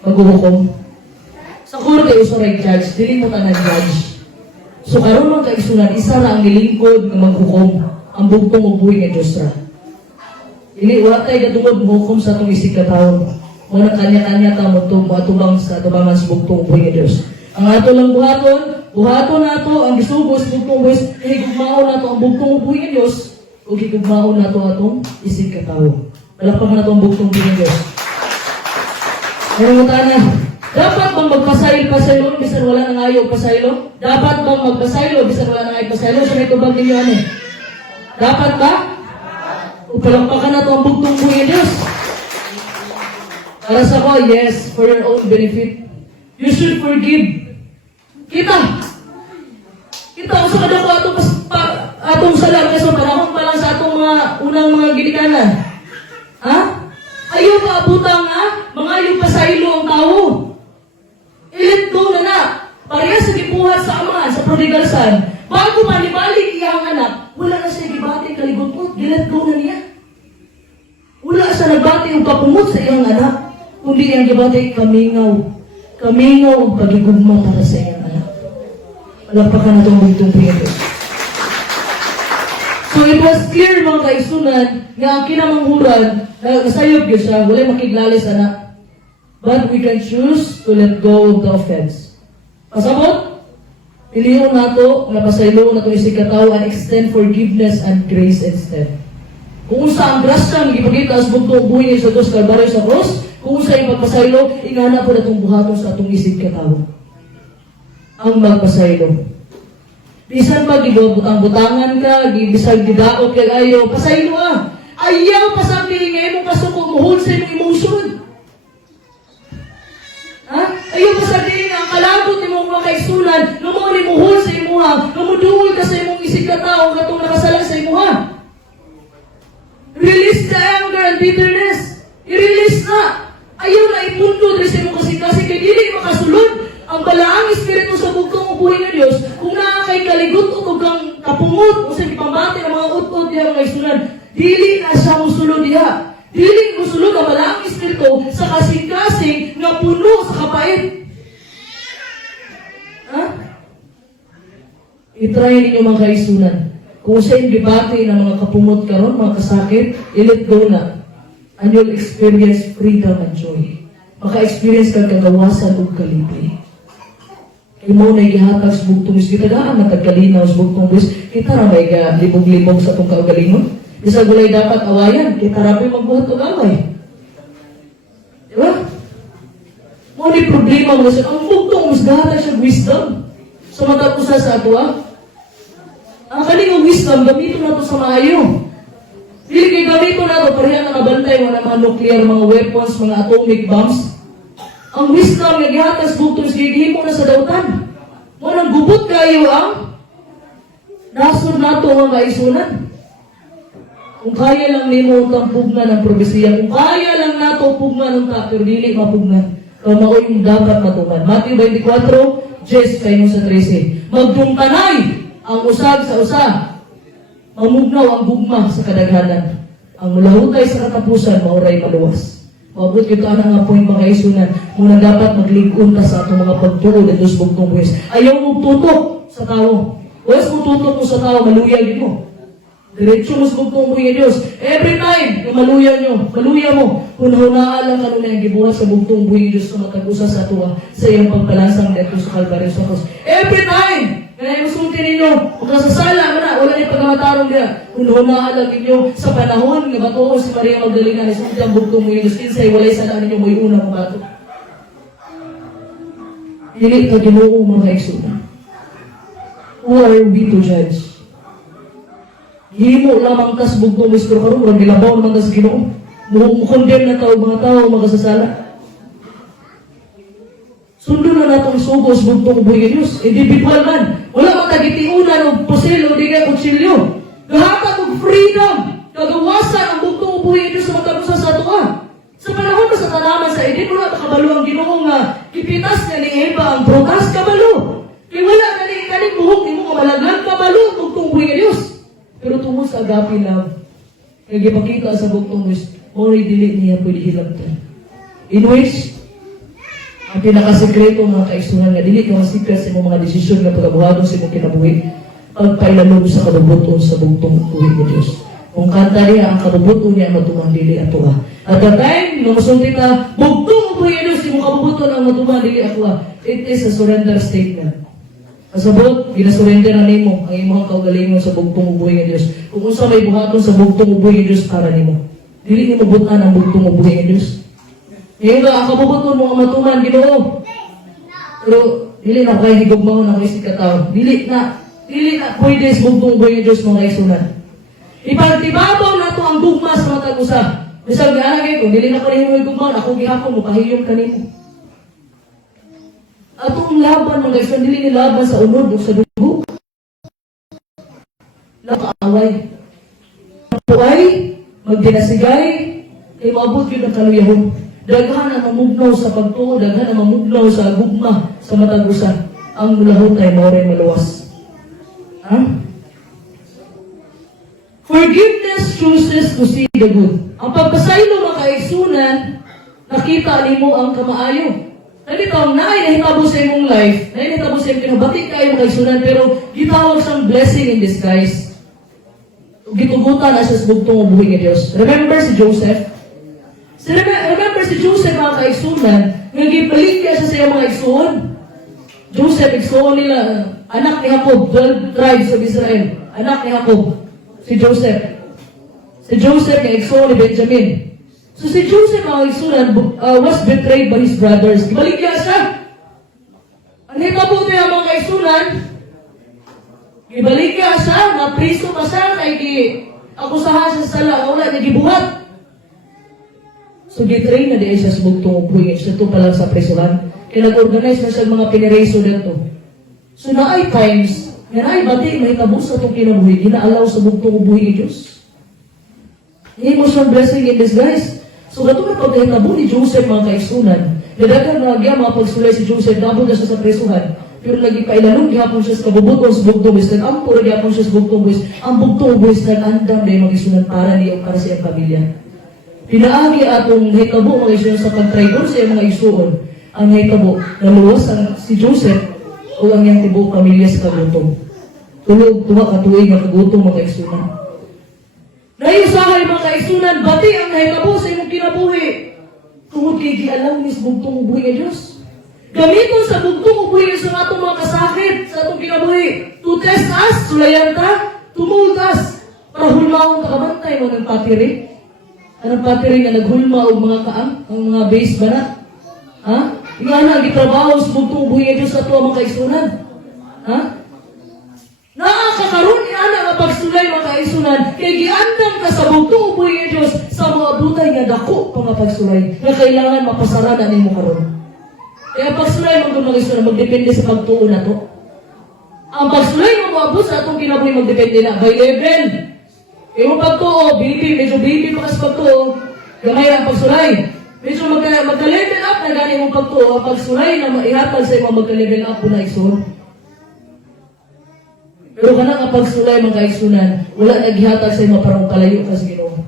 maghuhukom. Sa korte, usara ang judge. Dili mo tanan judge. So karon man kaigsunan, isa ra ang nilingkod nga maghukom. Ang bugtong ubuhi nga Diyos ra. Dili, wala tayo katungod maghukom sa itong isig katawag. Muna kanya-kanya ta mo matubang sa tubangan sa bugtong ubuhi nga Diyos. Ang ato lang buhaton nato ang gisugos bugtong ubuhi, higugmaon nato ang bugtong ubuhi nga Diyos, o higugmaon nato atong isig katawag. Palakpakan nato ang bugtong ubuhi nga Diyos. Ngayon na, dapat bang magpasaylo bisan wala nang ayaw pasaylo? Dapat bang magpasaylo bisan wala nang ayaw pasaylo? So may tubag ninyo ano? Dapat ba? O palakpakan nato ang bugtong ubuhi nga Diyos. Para sa ko, yes, for your own benefit. You should forgive. Kita ang sa kadako atong salam kasi panahon pa lang sa atong mga unang mga ginikanan. Ha? Ayaw pa abutang mga ayaw pasaylo ang tao. Ilit go na. Pareha sa gibuhat sa ama, sa prodigal son. Bago manibalik iyang anak, wala na siya gibati kaligot-ot. Gilet go na niya. Wala siya nagbati o kapumot sa iyang anak. Kundi ang gibati, kamingaw ang pagigugma para sa iyang anak. Palakpakan na itong bugtong Piyero. So it was clear mga kaisunan nga ang kinamanghuran, nasayog yun siya, wala makiglalis anak. But we can choose to let go of the offense. Pasabot? Piliyon nato, napasaylo na itong isig katao and extend forgiveness and grace instead. Kung sa ang grasya, nagipagita sa bugtong buhay sa Diyos, kalbaryo sa cross, kung sa iyong pagpasaylo, ingana po na itong buhaton sa atong isig katao. Ang magpasaylo. Bisan pa, ang butangan ka, bisan gidaot kay ayaw, pasaylo Ayaw pasabi nga imong pasuko, muhul sa imong emotion. Ayaw pasabi nga, ang kalabot imong mga kaisulan, nung ni muhul sa imuha, numuduol ka sa imong isig katao, katong nakasalang sa imuha. Release the anger and bitterness. I-release na. Ayaw na ipundo rin sa imong kasi kay dili makasulod ang balaang espiritu sa bugtong ubuhi nga Diyos kung nakakay kaligot o kang kapungot o sa ipambati ng mga ut-ut diya mga isunan. Dili na siya musulod diya. Dili musulod ang balaang espiritu sa kasing-kasing nga puno sa kapait. I-try ninyo mga kaisunan. Kung sa yung debate ng mga kapumot karon, mga kasakit, i-let go na. And you'll experience freedom and joy. Maka-experience kang kagawasan o kalipay. Kaya mo na ikihatag sa bugtong is, kita gaan matagkalinaw sa bugtong is, kita na may libog-libog sa itong kaugalingon. Isa gulay dapat awayan, kita rapi magbuhat o gaway. Diba? Mo ni problema mo sa, ang bugtong is gahatag siya wisdom. Sa matapusa sa ato ang kaning wisdom, gamito na ito sa maayo. Dili kay gamito na ito, pareha nakabantay mo ng mga nuclear, mga weapons, mga atomic bombs. Ang wisdom, naghihatas bugtong, sigigimo na sa dautan. Munang gubot kayo ang nasod na ito ang kaisunan. Kung kaya lang nimo itong pugnan ng probesiya, kung kaya lang nato pugnan ng pero dili mapugnan. Kung maoy yung dapat matuman. Matthew 24, 10 kayo sa 13. Magdungtanay ang usag sa usa, mamugnaw ang bugma sa kadaghanan. Ang mulahutay sa katapusan, mauray maluwas. Mabot kita na nga point mga isunan, muna dapat magligon ta sa atong mga pagtuod at dos bugtong buwis. Ayaw mong tutok sa tao. Huwag mong tutok mo sa tao, maluyag mo. Diretso mo sa bugtong buwis Diyos. Every time, na maluya mo, hunahunaan lang kanuna yung gibuhat sa bugtong buwis Diyos na matag-usa sa tuwa sa iyong pagpalasang dito sa Kalbaryo sa Cross. Every time! Kaya musulti ninyo, kung nasasala mo na, wala niyo pagkamatarong niya. Hunahunaan lang ninyo sa panahon nga bato si Maria Magdalena na isulti ang bugtong buwis Diyos. Kinsay, walay sa ninyo mo'y unang bato. Hindi ka Ginoo mga kaisuna. Who are we to judge? Himo lamang kas bugtong buwis pero karon murag gilabaw naman tas Ginoo. Mukondem na tao mga tao makasasala. Sundo na natong sugos bugtong buhay Diyos. Individual man. Wala matagitiunan o poselo, di ka kutsilyo. Gahatag og freedom. Kagawasan ang bugtong buhay Diyos na matapusa sa atoa. Sa panahon na sa tanaman sa edin, wala makabalo ang Ginoo nga ipitas nga ni Eva ang prutas, kabalo. Kaya wala kaning buhok ni mo malaglag, kabalo ang bugtong buhay Diyos. Pero tungkol sa agape love, Nagipakita sa bugtong Diyos, ori dili niya pwede hilabtan. In which, ang pinakasekreto mga kaigsunan nga, dili ka masikret sa imong mga desisyon nga pagabuhaton sa imong kinabuhi, pagpailalog sa kabubuton sa bugtong uwi ni Diyos. Kung kanta niya, ang kabubuton niya ang matumang dili atoa. At the time, nung masunti ka, bugtong uwi ni Diyos, imong kabubuton ang matumang dili atoa. It is a surrender statement. Kasabot, ginasurrender na nimo ang imong kaugalingon sa bugtong ubuhi ni Diyos. Kung unsa may buhaton sa bugtong ubuhi ni Diyos para nimo. Dili nimo butan ang bugtong ubuhi ni Diyos. Ngayon ang kabubuton mo ang matuman, Ginoo. Pero, dili na kayo higugmahon ang isip katao. Dili na pwede sa bugtong ubuhi ni Diyos mga kaisunan. Ipagtibabaw na to ang gugma sa matag usa. Bisag nga lagi ko, dili na ko rin higugmahon, ako gihapon mo, pahiyong kanimo. Atong laban mga kaisunan, dili ni laban sa unod o sa dugo. Nakaaway. Napuay, magdinasigay, kay maabot yun ang kaluyahon. Daghan ang mamugnaw sa pagtuo, daghan ang mamugnaw sa gugma sa matagusan. Ang lahot ay maoray maluwas. Ha? Forgiveness chooses to see the good. Ang pagpasaylo mga kaigsunan, nakita nimo ang kamaayo. Nandito ang nahitabo sa imong life, nahitabo sa imong kinabatik kayo mga kaigsunan, pero gitawag siyang blessing in disguise. Gitugutan na siya sa bugtong ubuhi ni Diyos. Remember si Joseph? Remember si Joseph mga kaigsunan, nga gipaligya siya sa iyang mga igsuon. Joseph, igsuon nila, anak ni Jacob, 12 tribes of Israel. Anak ni Jacob, si Joseph. Si Joseph nga igsuon ni Benjamin. So si Joseph mga igsunan was betrayed by his brothers. Gipaligya siya. Ang hitabo niya mga kaigsunan, gibaligya siya, napriso pa siya, kay akusahan siya sa sala, wala niya gibuhat. So, gitrain na diya siya sa bugtong ubuhi. Siya ito pa lang sa presuhan. Kaya nag-organize na siya mga pinireso dito. So, naay times, nga naay bati, mahitabo sa itong kinabuhi, ginaalaw sa bugtong ubuhi ni Diyos. Hindi mo siyang blessing in disguise. So, gato na pagkahitabo ni Joseph mga kaigsunan, nadagan na nagya mga pagsulay si Joseph, nabot na siya sa presuhan. Pero lagi pailalong gihapon siya sa kabubuton sa bugtong ubuhi. Nag-ampo na gihapon siya sa bugtong ubuhi. Ang bugtong ubuhi nag-andam na yung mag-isunan para niya o para sa iyang pamilya. Pinaagi atong nahitabo mga isuon sa pagtraidor sa mga isuon. Ang nahitabo, naluwas si Joseph o ang iyang tibok pamilya sa kagutom. Tulog, katuig ang kagutom mga isunan. Naiusahay mga kaisunan, bati ang nahitabo sa imong kinabuhi. Tungod kay gialam ni sa bugtong ubuhi ng Diyos. Gamiton sa bugtong ubuhi sa atong mga kasakit sa atong kinabuhi. To test us, sulayan ta, tumult us, para hulmaon ta kabantay mo ng patiri. Anong patiri nga naghulma o mga kaang, ang mga base ba na? Ha? Nga na, gitrabaho sa bugtong ubuhi ng Diyos sa ito ang mga kaisunan. Ha? Nakakaroon niya nga pagsulay mga kaisunan, kay giandam ka sa bugtong ubuhi ng Diyos sa mga butay nga dako pa nga pagsulay na kailangan mapasaranan ni mo karon. Kaya pagsulay mga kaisunan, magdepende sa pagtuo na to. Ang pagsulay mo maabot sa atong kinabuhi magdepende na by level. Yung pagtuo, medyo baby pa sa pagtuo, gamay ang pagsulay. Medyo magka-level up na gani mong pagtuo, ang pagsulay na ihatag sa imong magka-level up po na isun. Pero kanang ang pagsulay mga kaigsunan, wala naghihatag sa imong para kalayo ka sa Ginoo.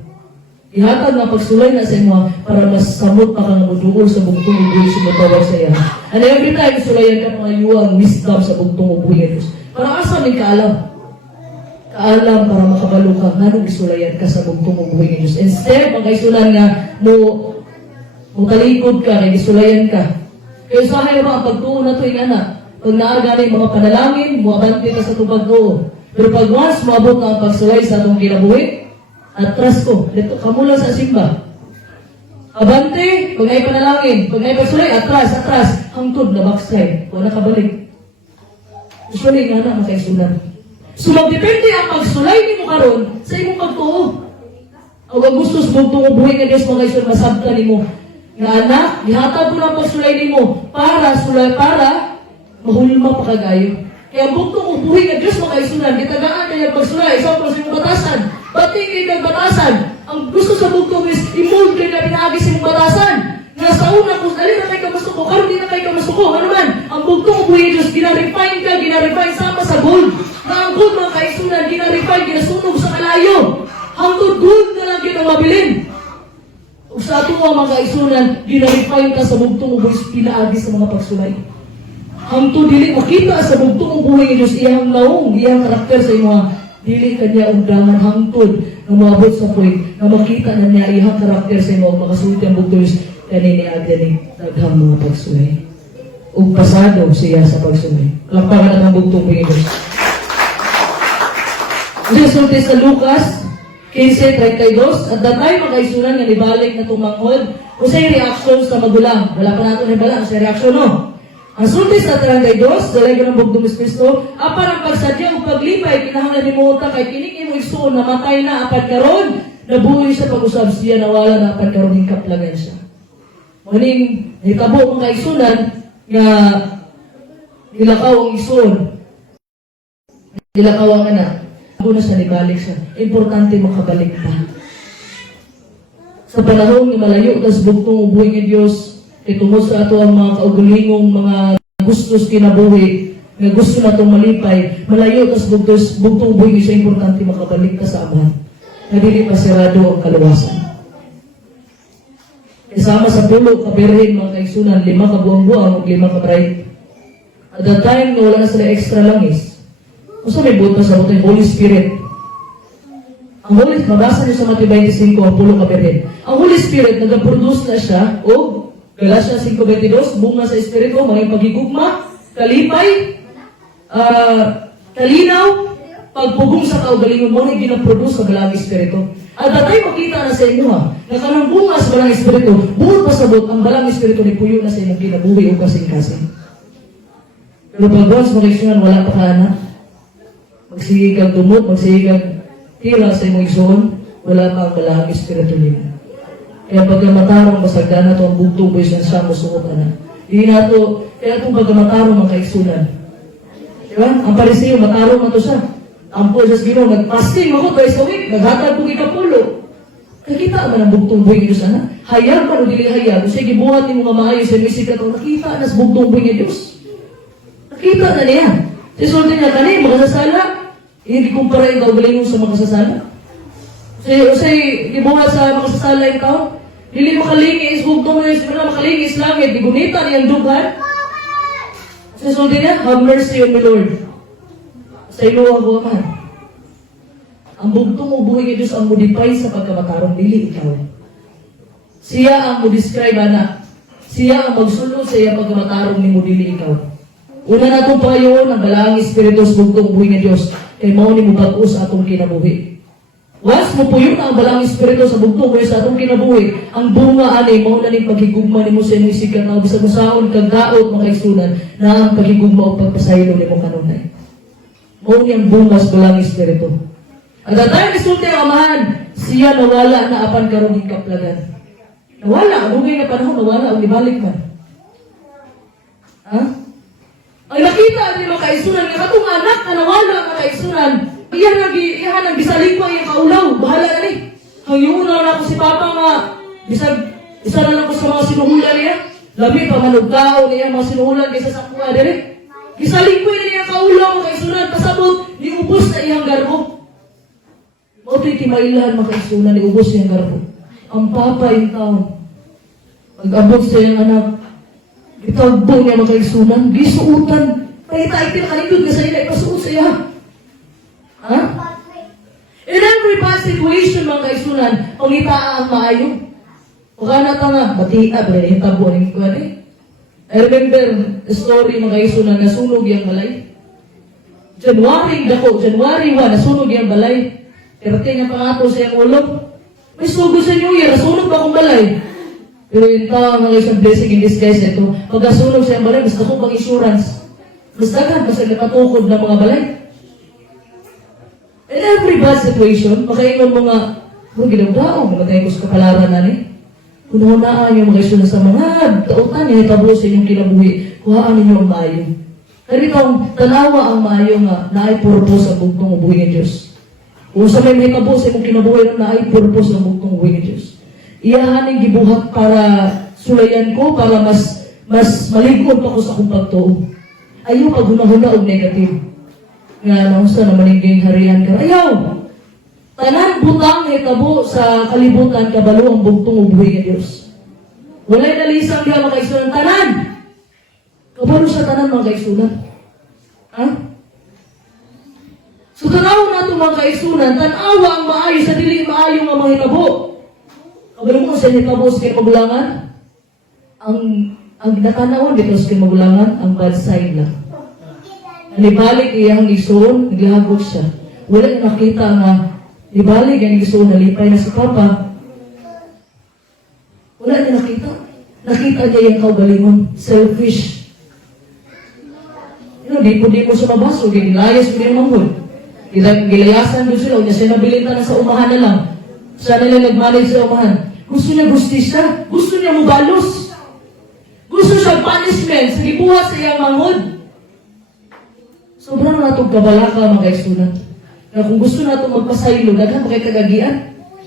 Ihatag na pagsulay na sa imong para mas samot pa kang muduol sa bugtong ubuhi sa matawag sa iya. And every time, sulayan ka mga yuwang wisdom sa bugtong ubuhi. Para asa may kaalam? Kaalam para makabalo ka, nga isulayan ka sa bugtong ubuhi ng Diyos. Instead, mga isulan nga, mo talikod ka, kaya isulayan ka. Kaya usahay ba, ang pagtuo na ito, ingana. Pag naagani mga panalangin, muabante ka sa itong pagtuo. Pero pag once, maabot na ang pagsulay sa itong kinabuhi, atras ko, dito, kamula sa simba. Abante, pag ay panalangin, pag ay pagsulay, atras, hangtod na backside, wala kabalik. Usually, ingana, mga isulan. So, magdepende ang pagsulay ni mo karon sa imong pagtuo. Ang gusto sa bugtong ubuhi nga Diyos mga isun, masabta ni mo. Nga anak, ihatag ko lang pagsulay ni mo para mahulma pa kagayo. Kaya ang bugtong ubuhi nga Diyos mga isunan, gitagaan kaya pagsulay, example sa imong batasan. Bati kay kang batasan. Ang gusto sa bugtong is, i-mold kay na pinaagi sa imong batasan. Nga sa una, kung alin na kay kamusto ko, karon di na kay kamusto ko. Ano man, ang bugtong ubuhi nga Diyos, ginarefine sama sa gold. Na ang gold mga kaisunan, ginarefine, ginasunog sa kalayo. Hangtod gold na ang mabilin. Ug sa ato mga kaigsunan, ginalipay ka sa bugtong uboy pinaagi sa mga pagsulay. Hangtod dili makita sa bugtong uboy ni Dios iyang naong, iyang karakter sa imo. Dili kanya undangan hangtod nga moabot sa point na makita na niya iyang karakter sa imo makasulti ang bugtong Dios kanini agani daghang mga pagsulay. Ug pasado siya sa pagsulay. Lampagan ang bugtong uboy ni Dios. Resulta sa Lucas 15:32, at datay magkaisunan nga nibalik na tumanghod, usay reaksyon sa magulang. Wala pa nato nibala, usay reaksyon no. Ang sulti sa 32, dalay ng bugdong Kristo, apan ang pagsadya o paglipay, kinahanglan ni mo kay kining imo igsuon, namatay na apan karon, nabuhi sa pag-usab siya, nawala na apan karon hingkaplagan siya. Muning hitabo mga kaisunan nga nilakaw ang igsuon, nilakaw ang anak. Una sa nibalik siya, importante makabalik pa. Sa panahon ng malayo, tas bugtong ubuhay ng Diyos, itungod sa ato ang mga kaugulingong mga gustos kinabuhi, nga gusto na itong malipay, malayo, tas bugtong ubuhay ng siya, importante makabalik ka sa Amahan. Na dili pa sirado ang kaluwasan. Isama sa pulo, kabirhin, mga kaigsunan, 5 kabuang-buang, 5 kabrayt. At that time, wala na sila extra langis. Kung may buot pa sa buto yung Holy Spirit. Ang Holy Spirit, mabasa niyo sa Matthew 25, ang pulo kabirhin. Ang Holy Spirit, nag-produce na siya, o Galatia 5:22, bunga sa Espiritu, mga pagigugma, kalipay, kalinaw, pagpugong sa kaugalingon mo, na ginaproduce sa balang Espiritu. At datay makita na sa inyo ha, na kanang bunga sa balang Espiritu, buot pa sa buot, ang balang Espiritu ni puyo na sa inyong kinabuhi o kasing-kasing. Pero pag once makikisunan, wala pa ka anak. Magsigig ang tumot, magsigig ang tira sa imong igsoon, wala pa ang balang Espiritu niyo. Kaya pagkamatarong basagdan na ito ang bugtong boys ng siya musuot na. Hindi na ito, kaya itong pagkamatarong ang kaigsunan. Diba? Ang parisiyo, matarong na ito siya. Ang po sa Ginoo, nag-fasting ako twice a week, naghatag kong ikapulo. Nakita ba ng bugtong boy ng Diyos, anak? Hayag pa o dili hayag. Kung sige, buhat ni mga maayo sa misika ito, nakita na sa bugtong boy ng Diyos. Nakita na niya. Sisulti niya kanina, makasasala. Hindi kumpara yung kaugalingon sa makasasala. Say, gibuhat sa makasasala yung tao. Dili makalingis, bugtong mo yung makalingis langit. Di gunita niyang dugan. Sisulti niya, have mercy on me, Lord. Sa ilo ako, Ama. Ang bugtong mo buhay ng Diyos ang modify sa pagkamatarong dili ikaw. Siya ang mo-describe, anak. Siya ang magsulod sa iya pagkamatarong ni mo dili ikaw. Una na itong pangayon, ang balang Espiritu sa bugtong buhay ng Diyos, kay mao ni mo pag-us atong kinabuhi. Once mo po yun ang balang Espiritu sa bugtong buhay sa atong kinabuhi, ang bunga ani, mao na ni paghigugma ni mo sa inyong sikat na bisag masaon kang daot mga igsunan na ang paghigugma o pagpasaylo ni mo kanunay. Mao ni ang bunga sa balang Espiritu. At dahil isulti ang Amahan, siya nawala na apan karon hingkaplagan. Nawala, ang bugay na panahon, nawala, ang ibalik man. Ha? Ang nakita ni mga kaisunan, nga katong anak na nawala mga kaisunan, iyan ang bisalig pa yung kaulaw, bahala na ni. Hangyung una na ako si Papa nga, bisag, isa na lang ko sa mga sinuhulan niya, labi pa manugtao niya, mga sinuhulan kaysa sa kuha dire. Bisalig pa niya kaulaw mga kaisunan, pasabot, niubos na iyang garbo. Mauto'y timailan mga kaisunan, niubos iyang garbo. Ang Papa yung taon, mag-abot sa iyang anak, itagbo niya mga kaigsunan, gisuutan. Kaya tayo pinakalindod ka sa ila, ipasuot sa iya. Ha? In every bad situation mga kaigsunan, pangitaa ang maayo. O ka na nga, batia, pero itagbo rin ko I remember the story mga kaigsunan, nasunog yung balay. January 1, nasunog yung balay. Pero niya pangato sa iyang ulo. May sugo sa New Year, nasunog ba akong balay? Pero yung tao, mga isang blessing in disguise ito, pagkasunog sa balay, mas ako pang insurance. Mas dagan, mas nakatukod ng mga balay. In every bad situation, makaingon mo nga, ginagdaong, mamatay ko sa kapalaran na ni. Kung naunaan yung mga isyo na sa mga tautan niya, itabo sa inyong kinabuhi, kuhaan ninyo ang maayo. Kaya itong tanawa ang maayo nga, na ay purpose ang bugtong ubuhi ng Diyos. Kung sa may itabo sa inyong kinabuhi, na ay purpose ang bugtong ubuhi ng Diyos. Iyahaning gibuhat para sulayan ko, para mas maligod pa ko sa akong pagtuo. Ayaw pag hunahuna og negative. Nga, nausa na maniging harian ka. Ayaw! Tanan butang hitabo sa kalibutan kabalo ang bugtong ubuhi nga Dios. Walay nalisang diha mga kaigsunan tanan. Kabalo sa tanan mga kaigsunan. Ha? So tanaw nato mga kaigsunan, tanawa ang maayo sa dili maayo nga mga hitabo. Kabalo mo sa hitabo sa kinagulangan, ang natanawon dito sa kinagulangan, ang bad side lang. Nibalik iyang igsoon, naglahagod siya. Wala yung nakita nga, nibalik ang igsoon, nalipay na si Papa. Wala niya nakita. Nakita niya yung kaugalingon, selfish. Di po siya mabaso, ginilayas ko din manghod. Gilayasan doon sila, niya siya nabilita na sa umahan na lang. Siya nila nag-manage sa umahan. Gusto niya gustisya, gusto niya mubalos. Gusto siya punishment, sa gibuhat sa iyang manghod. Sobrang natong kabalaka mga kaigsunan. Kaya kung gusto nato magpasaylo, daghan pa kay kagagian.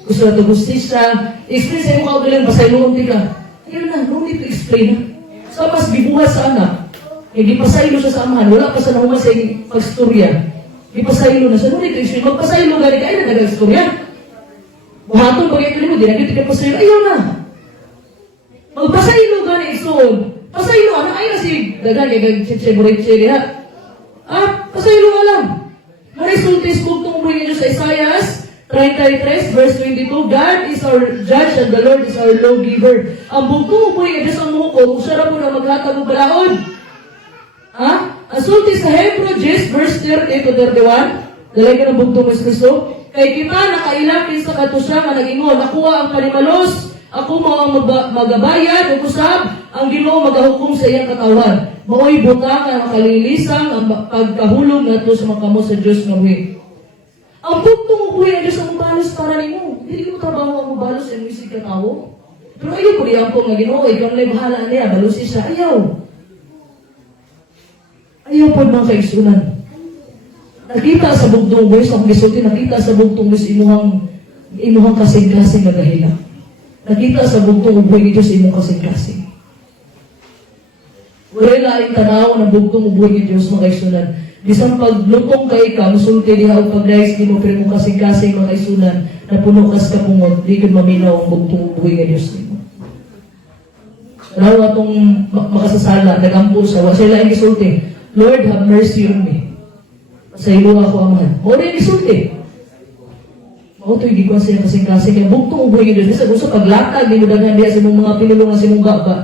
Gusto nato gustisya, explain sa iyong kaugaling, pasaylo ka. Ayun na, no need to explain. Sa mas gibuhat sa anak, di pasaylo siya sa amahan, wala pa sa nahuman sa iyong pagstorya. Di pasaylo na siya, no need to explain. Magpasaylo gani ka, ay na nag-istorya. Buhaton bagay ka mo, di na kita pasaylo, ayaw na. Magpasaylo gani isoon. Pasaylo, ano ay na si dagan, yung chitse-buritse diha. Pasaylo alam. Marisultis bugtong ubuhin niyo sa Isaias 33 verse 22, God is our judge and the Lord is our lawgiver. Ang bugtong ubuhin niyo sa muko, kung siya na po na maghatag ng balaod. Ang sultis sa Hebrews verse 30 to 31, dalay ka ng bugtong Mas Kristo, kay kita nakailapin sa katusya nga nag-ingon, nakuha ang panimalos, ako mo ang magabayad o kusab, ang Ginoo magahukom sa iyang katawan. Mao'y butang ang makalilisang ang pagkahulog nato sa mga kamo sa Diyos nga buhi. Ang bugtong ubuhi ang Diyos ang mubalos para nimo. Hindi mo trabaho ang mubalos ang isig ka tao. Pero ayaw ko diyan po nga Ginoo, ikaw na bahala niya, balusin siya. Ayaw. Ayaw po mga kaigsunan. Nakita sa bugtong ubuhi, sa akong gisulti, nakita sa bugtong ubuhi imuhang kasing-kasing na dahila. Nakita sa bugtong ubuhi ni Diyos imuhang kasing-kasing. Wala laing tanaw ng bugtong ubuhi ni Diyos mga kaigsunan. Bisang paglutong kay ka, musulti diha o pag-rice di mo, pero mong kasing-kasing mga kaigsunan, na puno kas kapungot, di ka maminaw ang bugtong ubuhi ni Diyos nimo. Lalo atong makasasala, nagampo sa wa sila ang gisulti, Lord, have mercy on me. Sa ilo ako amahan. Muna yung gisulti. Mao to'y gikuan siya kasing-kasing, kaya bugtong ubuhi ni Diyos. Bisa gusto paglatag, di mo daghan diha sa mga pinulungan sa mong gaba.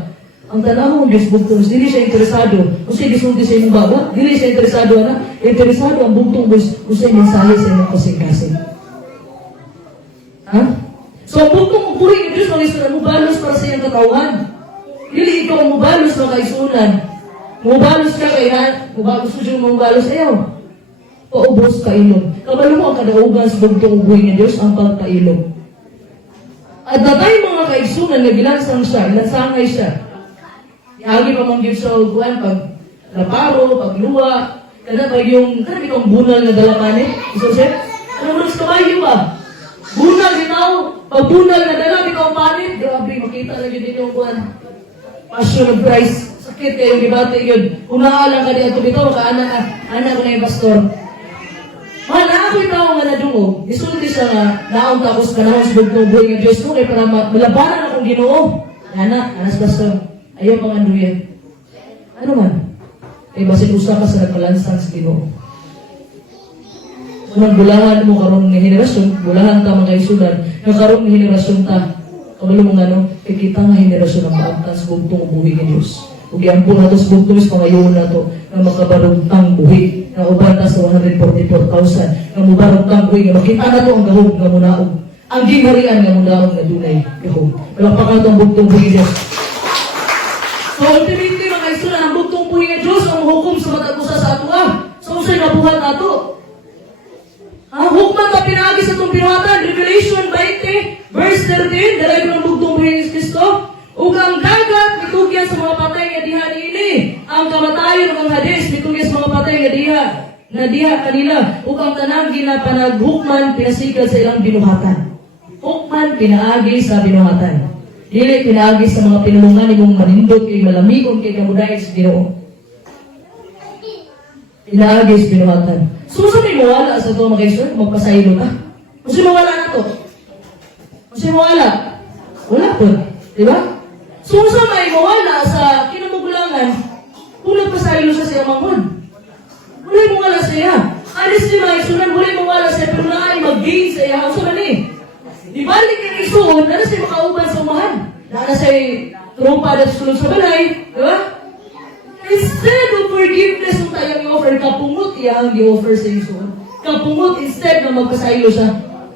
Ang tanaw ng Diyos bugtong, dili siya interesado. Kung siya gisulti sa imong baba, dili siya interesado na. Interesado ang bugtong Diyos kung siya mensahe sa imong kasing-kasing. So, ang bugtong ubuhi ni Diyos, mga isunan, mubalos para sa iyang katawan. Dili ikaw ang mubalos mga kaisunan. Mubalos ka kay gusto siya mubalos ayaw. Paubos ka ilog. Kabalo mo ang kadaugan sa bugtong ubuhi ni Diyos, ang pagkailog. At datay mga kaisunan, nagilansang siya, ilansangay siya. Agi pa mong Diyos sa uguan, pag laparo, pagluwa, kada pag yung, kada itong bunal na dalamanit, iso siya, ano mo sa kabayo ba? Bunal, ginaw, pag bunal na dala, ikaw panit, grabe, makita lang yun din yung uguan. Passion of Christ, sakit kayo, dibate yun. Unaalang ka di ato dito, anak ko na yung pastor. Ako'y tao nga na dungo, isulti siya nga, naong tapos panahon sa bugtong buhay ng Diyos mo, kaya para malabanan akong Ginoo. Anas pastor. Ayaw mga Andrea. Ano man? Basin usa ka sa nagpalansang sa Ginoo. Unang bulahan mo karong ng henerasyon, bulahan ta mga isudan, nga karong ng henerasyon ta. Kabalo mo nga no, kita nga henerasyon ang maabtan sa bugtong buhi ng Diyos. Ug giampo nato sa bugtong is pangayoon nato nga makabarugtang buhi nga uban ta sa 144,000 nga mubarugtang buhi nga makita nato ang gahom nga munaog. Ang gingharian nga munaog nga dunay gahom. Palakpakan tong bugtong buhi ng Diyos. So ultimately mga kaisunan, ang bugtong buhi ng Diyos ang hukom sa matag usa sa ato. So usay nabuhat nato. Hukman ka pinagi sa itong pinuhatan, Revelation 20, verse 13, dalay ko ng bugtong buhi ni Kristo. Ug ang dagat mitugyan sa mga patay nga diha niini. Ang kamatayon ug ang Hades mitugyan sa mga patay nga diha kanila. Ug ang tanang ginapanaghukman pinasikad sa ilang binuhatan. Hukman pinaagi sa binuhatan. Dili pinaagi sa mga pinulungan imong manindot kay malamigon kay kamudayon sa Ginoo. Pinaagi sa binuhatan. So sa may mawala sa ito mga kaisunan, magpasaylo ka. Kasi mawala na to. Kasi mawala. Wala po. Diba? So, sa may mawala sa kinamugulangan, kung nagpasaylo siya sa manghod. Wala yung mawala siya. Honestly, mga isunan, wala yung mawala siya, pero na ay mag-gain sa iya. Uso na ni. Di balik yung isuon, na siya makauban sa umahan. Na siya tropa na sulong sa balay. Diba? Instead of forgiveness, kung tayong i-offer, kapungot iya ang i-offer sa isuon. Kapungot instead na magpasaylo siya.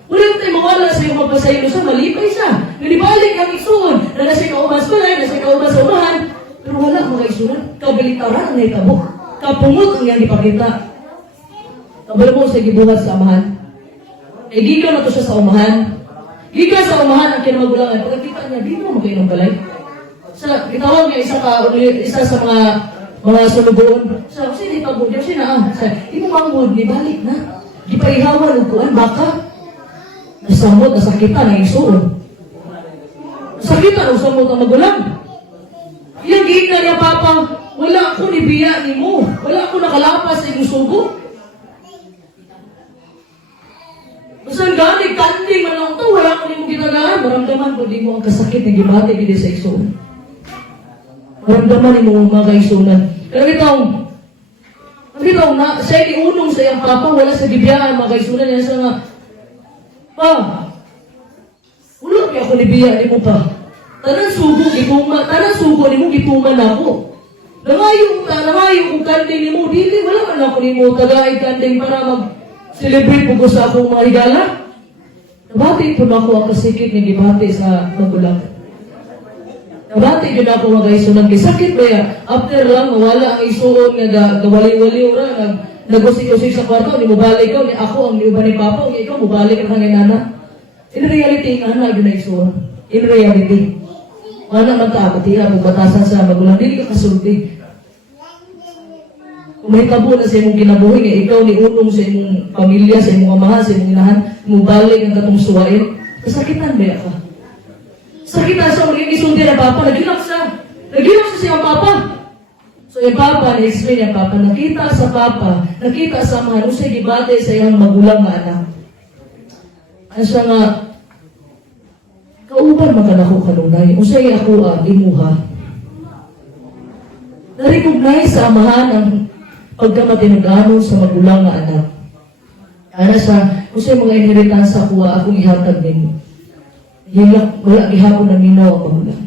Wala yung tayo mawala sa iyo magpasaylo siya, malipay siya. Nalibalik ang isuon, na siya kauban sa balay, na siya kauban sa umahan. Pero wala mga isunan, kabalitaran ang naitabo. Kapungot ang yan ipakita. Kabalo mo sa gibuhat sa amahan. Eh, gigaw na to siya sa umahan. Gigaw sa umahan ang kinamagulangan. Pagkakita niya, di mo kayo ng balay. Itawag niya isa sa mga sulugoon. Sa kasi di tabo niya, siya imo manghod, ni balik na. Di pa ihawan, upuan, baka. Nasamot, nasakitan, na isuon. Nasakitan, nasamot ang magulang. Yung giigna niya, Papa, wala ako nibiya ni mo. Wala ako nakalapas sa iyong sugo. Saan gani, kanding man lang ito, wala ko ni mo ginagahan. Maramdaman ko, di mo ang kasakit na gibati gini sa isuon. Maramdaman ni mo mga kaisunan. Kaya itong, siya iunong sa iyang Papa, wala sa gibiyaan, mga kaisunan niya sa nga, Pa, wala kaya ako nibiya ni mo pa. Tanang sugo ni mo, gituman ako. Nangayo kong kanding ni mo, dili, wala man ako ni mo, tagaay kanding para mag-celebrate po ko sa akong mga higala. Nabati po na ako ang kasikit ni gibati sa magulang. Nabati yun ako mga isunan. Sakit ba yan? After lang, mawala ang isuon, nagawali-wali ora, nagusik-usik sa kwarto, ni mo balik ko, ni ako ang niuban ni Papa, o ikaw mo balik ang hangin nana. In reality, ana, yun na isuon. In reality. Mana man ta, pati mo batasan sa magulang, dili ka kasulti. Kung may tabo na sa imong kinabuhi, nga ikaw ni unong sa imong pamilya, sa imong amahan, sa imong inahan, mo balik ang katong suwain, kasakitan ba ka? Sakitan siya, magiging isulti na Papa, nagilak siya. Nagilak siya siyang Papa. So yung Papa, na-explain yung Papa, nakita sa Papa, nakita sa amahan, o siya gibate sa iyang magulang na anak. Ano siya nga, kauban makanako kanunay, o siya ako imuha. Na-recognize sa amahan ang pagkamatinagano sa magulang na anak. Ano siya, o siya mga inheritance sa kuha, akong ihatag din. Wala gihapon na minaw ang magulang.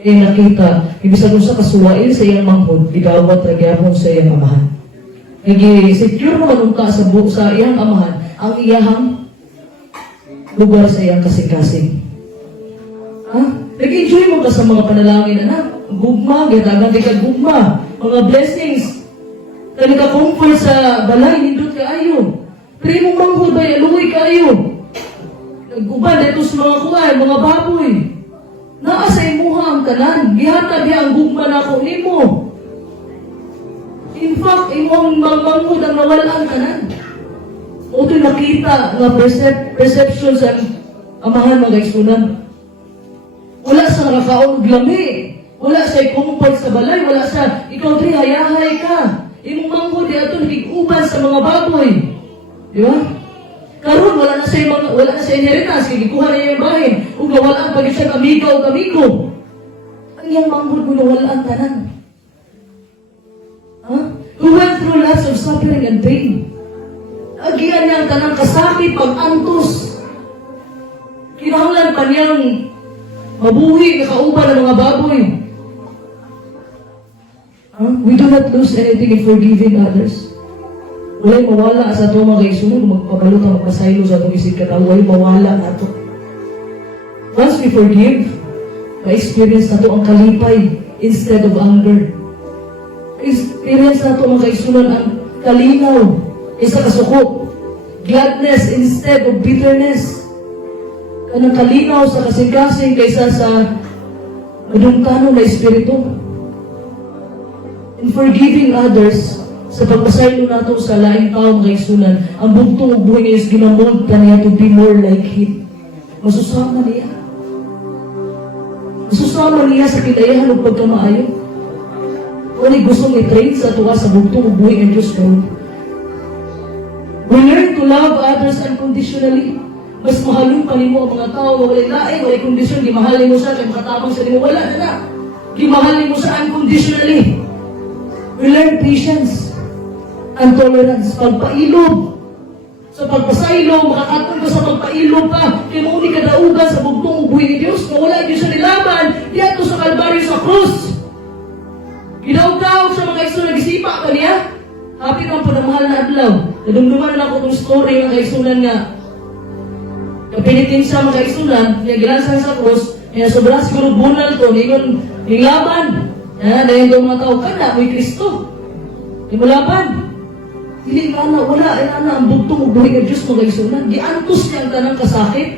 Eh nakita, ibig sabihin sa kasuwain sa iyang manghod, igawat na gyapon sa iyang amahan. Nag-secure naman unta sa iyang amahan ang iyahang lugar sa iyang kasing-kasing. Nag-enjoy mo ka sa mga panalangin, anak. Gugma, gitagan di ka gugma. Mga blessings. Kani ka comfort sa balay, nindot ka ayo. Pero imong manghod ba, aluoy ka ayo. Nag-uban dito sa mga kuwan, mga baboy. Naa sa imuha ang tanan. Gihatag niya ang gugma na ako nimo. In fact, imong manghod ang nawala ang tanan. O ito'y nakita nga perception sa amahan mga isunan. Wala sa nakakaon glami. Wala sa comfort sa balay. Wala sa, ikaw tri, hayahay ka. Imong manghod, ito nagig-uban sa mga baboy. Di ba? Karon wala na sa inheritance, kagikuha na yung bahin. Kung nawalaan pag siya kamigo o kamigo. Ang iyang manghod mo nawalaan tanan. Who went through lots of suffering and pain. Agian niya ang tanang kasakit, pag-antos. Kinahanglan pa niyang mabuhi, kakauban ng mga baboy. We do not lose anything in forgiving others. Wala'y mawala sa ito mga kaisunod, magpabalot ang magpasaylo sa itong isip kata, wala'y mawala na ito. Once we forgive, ma-experience na ito ang kalipay instead of anger. Experience na ito mga kaisunod ang kalinaw isa kasuko. Gladness instead of bitterness. Kanang kalinaw sa kasing-kasing kaysa sa madungkano na espiritu. In forgiving others, sa pagpasaylo nato sa laing tao mga isunan, ang bugtong ug buhay niya is ginamold pa niya to be more like Him. Masusama niya. Masusama niya sa kilayahan ug pagkamaayo. Kung gustong i-train sa tuwa sa bugtong ug buhay ng Diyos karon. We learn to love others unconditionally. Mas mahalin pa nimo ang mga tao, walay laing, walay kondisyon, gimahalin mo siya, kay makatabang sa nimo, wala na. Gimahalin mo siya unconditionally. We learn patience and tolerance, pagpailob. Sa pagpasaylo, makakatong ka sa pagpailob pa, kaya mo ni kadaugan sa bugtong ubuhi ni Diyos, na wala Diyos sa nilaban, diyato sa Kalbaryo sa krus. Ginaugawag sa mga igsoon, nagisipa ka niya. Happy kang panamahal na adlaw. Nadumduman na ako itong story ng kaigsunan nga. Kapinitin siya mga kaigsunan, niya gilansan sa krus, niya sobrang siguro bunal to, ningon, yung laban. Dahil itong mga tao, kana, may Kristo. Yung laban. Hindi ka na, wala, ang bugtong ubuhi ng Diyos mga kaigsunan. Giantos niya ang tanang kasakit.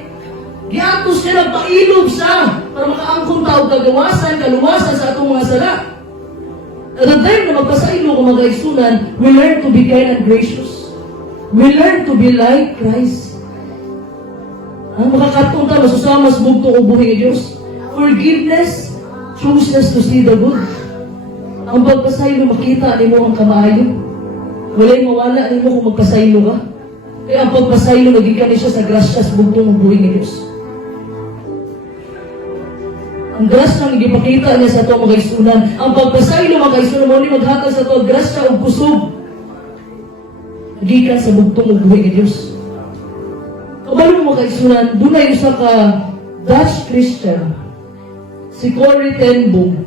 Giantos niya, nagpailob siya para makaangkong tao kagawasan, kaluwasan sa atong mga sala. At the time na magpasaylo ko mga kaigsunan, we learn to be kind and gracious. We learn to be like Christ. Makakatong ta, masusama sa bugtong ubuhi ng Diyos. Forgiveness, chooses to see the good. Ang pagpasaylo, makita ni mo ang kamaayo. Wala'y mawala ni mo kung magpasaylo ka. Kaya ang pagpasaylo, naging ka siya sa grasya sa bugtong ubuhi ng Diyos. Ang grasya ang ipakita niya sa ito mga kaigsunan. Ang pagpasaylo mga kaigsunan mo ni maghatag sa ito, grasya o kusog. Nagikan sa bugtong ubuhi ng Diyos. Kabalo mga kaigsunan, doon ay isa ka Dutch Christian. Si Corrie ten Boom.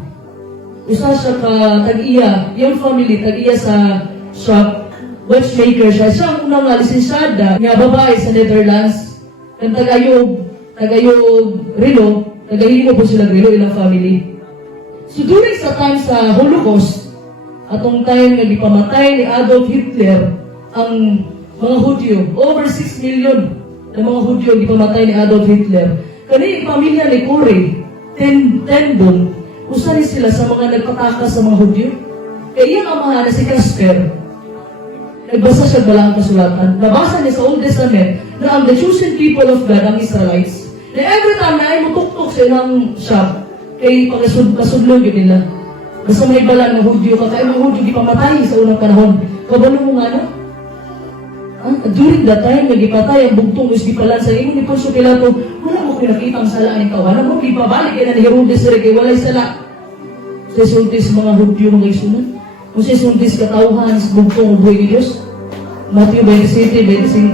Isa siya ka tag-iya, yung family, tag-iya sa shop, watchmaker siya. Siya ang unang lisensyada nga babae sa Netherlands. Ang tagayog relo, tagahimo po sila relo ilang family. So during sa time sa Holocaust, atong time nga gipamatay ni Adolf Hitler ang mga Hudyo, over 6 million ng mga Hudyo gipamatay ni Adolf Hitler. Kani ang pamilya ni Corrie ten Boom, usa ni sila sa mga nagpatakas sa mga Hudyo. Kaya iyang amahan na si Casper, nagbasa siya balang kasulatan. Nabasa niya sa Old Testament na ang the chosen people of God, ang Israelites, na every time na ay mutuktok sa ilang shop, kay pasudlog yun nila. Basta may bala ng Hudyo ka, kaya mga Hudyo gipamatay sa unang panahon. Kabalo mo nga na? During that time, nagipatay ang bugtong is gipalan sa inyo ni Poncio Pilato, wala mo kinakita ang sala ni kawanan mo, gipabalik yan ni Herodes rin, kay walay sala. Sa sultis mga Hudyo mga isunan. Kung sa sultis katauhan sa bugtong ubuhi ni Diyos. Matthew 27, 25.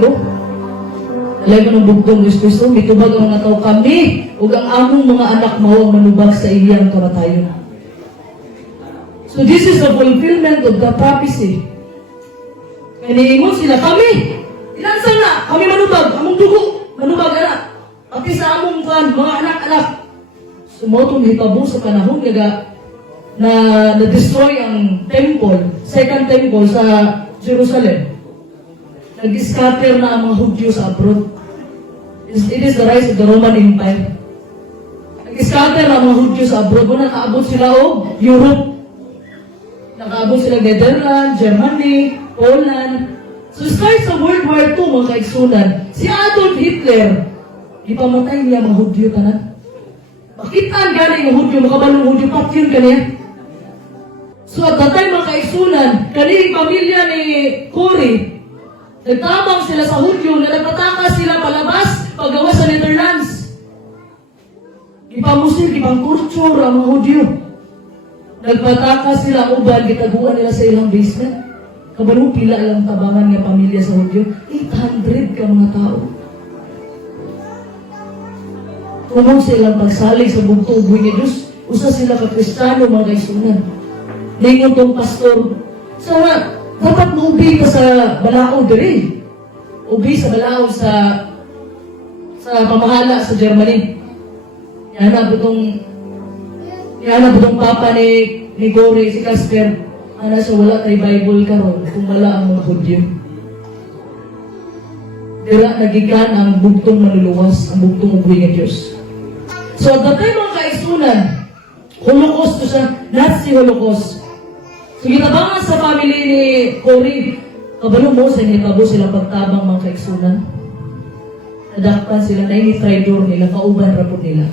Alay ka ng bugtong Diyos Kristo, mitubag ang mga tao kami, ug ang among mga anak mawang manubag sa iyang kamatayon. So this is the fulfillment of the prophecy. Kaniingon sila, kami, inansan na, kami manubag, among dugo, manubag anak, pati sa among mga anak-anak. Sumotong hitabo sa panahon na na-destroy ang temple, second temple sa Jerusalem. Nag-scatter na ang mga Hudyo sa abroad. It is the rise of the Roman Empire. Nag-scatter na ang mga Hudyo sa abroad. Kung nakaabot sila Europe, nakaabot sila Netherlands, Germany, Poland. So start sa World War II mga kaigsunan, si Adolf Hitler, ipamatay niya mga Hudyo tanan. Makitaan gani yung Hudyo, makabalong Hudyo, patyon ka niya. So at that time mga kaigsunan, kanilang pamilya ni Corrie, nagtabang sila sa Hudyo na nagpatakas sila palabas paggawa sa Netherlands. Ipamusil, ipang-torture ang mga Hudyo. Nagpatakas sila uban, gitaguan nila sa ilang basement. Kabalo pila lang tabangan ng pamilya sa Hudyo. 800 ka mga tao. Kung sa ilang pagsalig sa bugtong ubuhi ni Diyos, usa sila ka Kristiyano mga kaigsunan. Ningon tong pastor, sana dapat naubi ka sa balao diri. Ubi sa balao sa pamahala sa Germany. Yan na butong papa ni Corrie, si Casper. Ana sa wala kay Bible karon kung wala ang mga Hudyo. Dira nagikan ang bugtong manluluwas, ang bugtong ubuhi ng Diyos. So at the time mga kaigsunan, Holocaust to siya, Nazi Holocaust. So gitabangan sa family ni Corrie, kabalo mo sa hitabo silang pagtabang mga kaigsunan. Nadakpan sila, nainitridor nila, kauban rapod nila.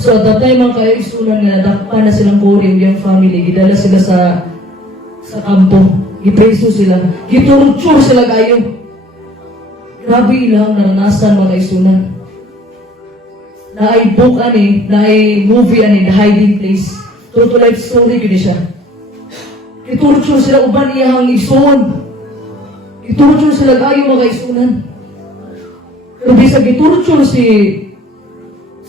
So at that time mga kaigsunan nga nadakpan na silang Corrie, yung family, gidala sila sa kampo, gipreso sila, gitorture sila kayo. Grabe ilang naranasan mga kaisunan. Na ay book ani, na ay movie ani, The Hiding Place. True to life story yun siya. Iturutso sila uban iyang igsoon. Iturutso sila gayo mga kaisunan. Pero bisag iturutso si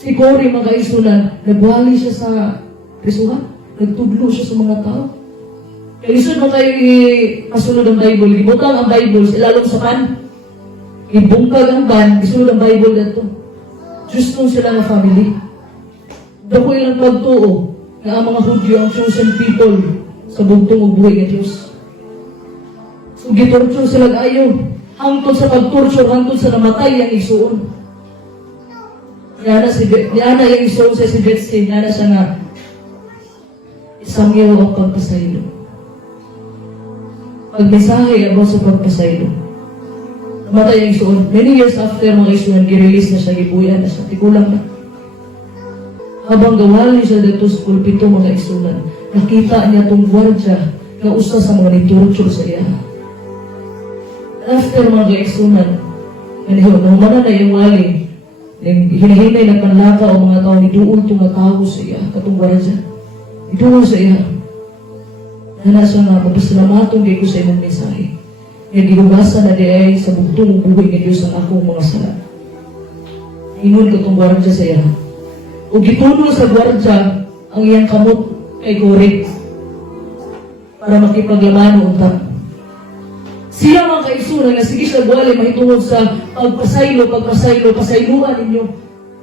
Cory mga kaisunan, nagwali siya sa prisuhan. Nagtudlo siya sa mga tao. Kaya isod mo kayo kasunod ang Bible. Ibutang ang Bible, ilalong sa pan. Ibungkag ang pan, isunod ang Bible dito. Diyos nung sila na family. Dako ilang pagtuo na ang mga Hudyo ang chosen people sa bugtong ug buhay ng Diyos. So gitorture sila ayo hangtod sa pagtorture, hangtod sa namatay ang igsuon. Yana yung igsuon sa si Betsy, yana siya nga isang yaw ang pagpasaylo. Pagmensahe about sa pagpasaylo. Namatay ang igsuon. Many years after mga igsuon, girelease na siya, gibuyan na siya, tikulang na. Habang gawali siya dito sa pulpito mga igsunan, nakita niya itong gwardya na usa sa mga niturutso sa iya. After mga igsunan, nahumanan na yung wali, hinahinay na panlaka o mga tao, niduol itong tao sa iya, katong gwardya. Niduol sa iya. Nasa nga, magpasalamatong di ko sa imong mensahe. Nga gihugasan na di ay sa bugtong buhay ng Diyos ang akong mga sala. Ingon ko itong gwardya sa iya. O gituno sa gwardya ang iyang kamot kay Cory para makipaglamano unta. Siya mga kaisunan nga sige siya gwali mahitungod sa pasayluan ninyo.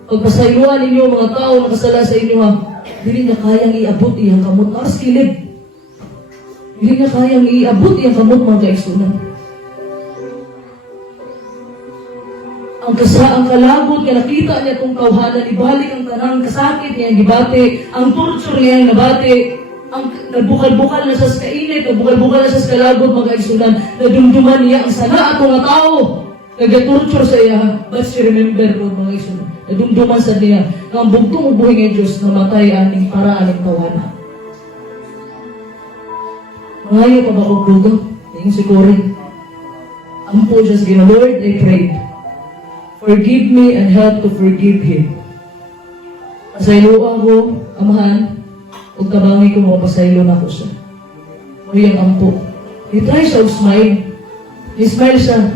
Pagpasayluan ninyo mga tao nakasala sa inyo ha, dili na kayang iabot iyang kamot. Aras kilid. Dili na kayang iabot iyang kamot mga kaisunan. Ang kalabot nga nakita niya itong kauhanan, ibalik ang tanang kasakit niya, ang gibate, ang torture niya, ang nabate, ang nagbukal-bukal na siya sa kainit, nagbukal-bukal na siya sa kalabot, mga kaisunan, nadumduman niya ang sana at mga tao, nag-torture sa iya, but she remember po, mga kaisunan, nadumduman sa niya, na ang bugtong ubuhin ng Diyos, namatay aning para aning kawana. Mangayo pa ba kong bruto? Tingin si Cory. Ang po siya sa Lord, I prayed. Forgive me and help to forgive him. Pasayloan ko, amahan, huwag tabangi ko mo, pasaylo na ko siya. Mayang ampo. He try siya smile. He smile siya,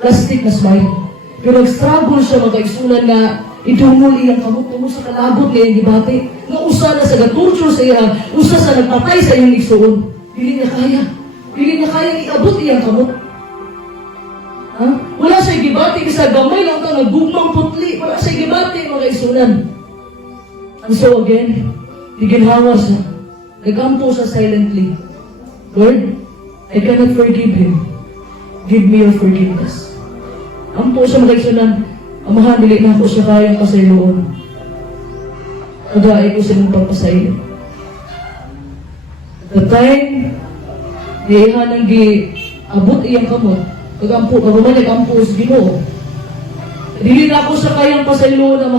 plastic na smile. Pero nag-struggle siya, magkaisulan nga, idumol iyang kamot, tungkol sa kalabot niya yung gibate. Nga usa na sa gaturture sa iya, usa sa nagpatay sa iyong igsuon. Dili na kaya. Dili na kaya iabot iyang kamot. Ha? Wala siya gibati kasi gamay lang ito, nagugmang putli. Wala siya gibati, mga isunan. And so again, iginhawa siya. Nagampo siya silently. Lord, I cannot forgive him. Give me your forgiveness. Ampo siya, mga isunan. Amahan, dili na ako siya kayang pasayloon. Nagaay ko silang pagpasaylo. The time, diha nang gi-abot iyang kamot, pag-ampo, pag-umanig, ampo sa Ginoo. Dili na ako sa kayang pasayloan na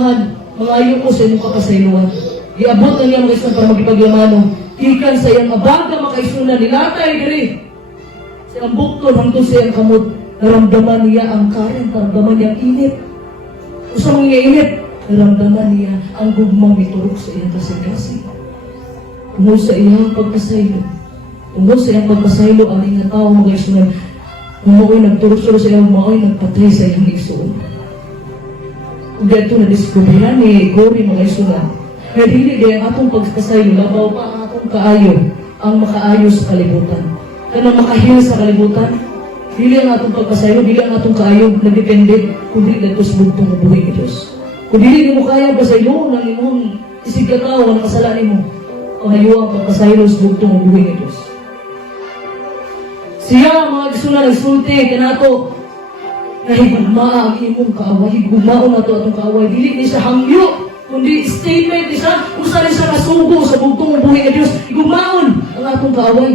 mga ayo ko sa inyong kapasayloan. Iabot na niya mga isunan para magipaglamano. Ikan sa iyang abaga mga isunan, nilatay diri. Sa iyang bukton, hangtod sa iyang kamot, naramdaman niya ang kain, naramdaman niya ang init. Usang niya init, naramdaman niya ang gugmang miturok sa iyang kasing-kasing. Tungkol sa iyang pagpasaylo. Tungkol sa iyang pagpasaylo, ang iyang tao mga isunan, umuoy nagturusuro sa iyang umuoy nagpatay sa iyang igsuon. Kung dito na-discoveryhan ni Cory mga isunan, na dili din atong pagpasaylo, labaw pa ang atong kaayo, ang makaayo sa kalibutan. Kaya makahil sa kalibutan, dili ang atong pagpasaylo, dili ang atong kaayo, nagdepende, kundi dito sa bugtong buhay ni Diyos. Kung dili mo kaya pasaylo, nang imong isig ka tao, ang kasalanan mo, pangayo ang pagpasaylo sa bugtong buhay ni Diyos. Siya, mga isunan, nagsulti, kanato, nahigugmaa ang imong kaaway, higugmao na to atong kaaway, dili ni siya hangyo, kundi statement ni siya, usa rin siya kasugo sa bugtong buhay ng Diyos, higugmaon ang atong kaaway.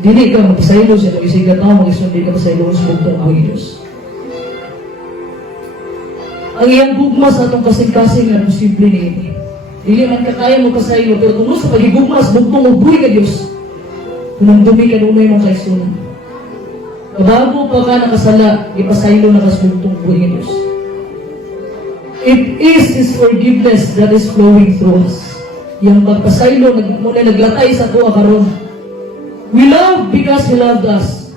Dili ka magpasaylo sa isig ka tao, mag-isunan, dili ka pasaylo sa bugtong buhay ng Diyos. Ang iyang gugma sa atong kasing-kasing na posible ni ini. Dili man ka kaya mo kasaylo, pero tungkol sa pagigugma sa bugtong buhay ng Diyos, Kung dumi ka doon mga kaisunan. Kabago pa ka nakasala, ipasaylo na kasugtong buhay ng Diyos. It is His forgiveness that is flowing through us. Yung pagpasaylo, muna naglatay sa tuwa karon. We love because He loved us.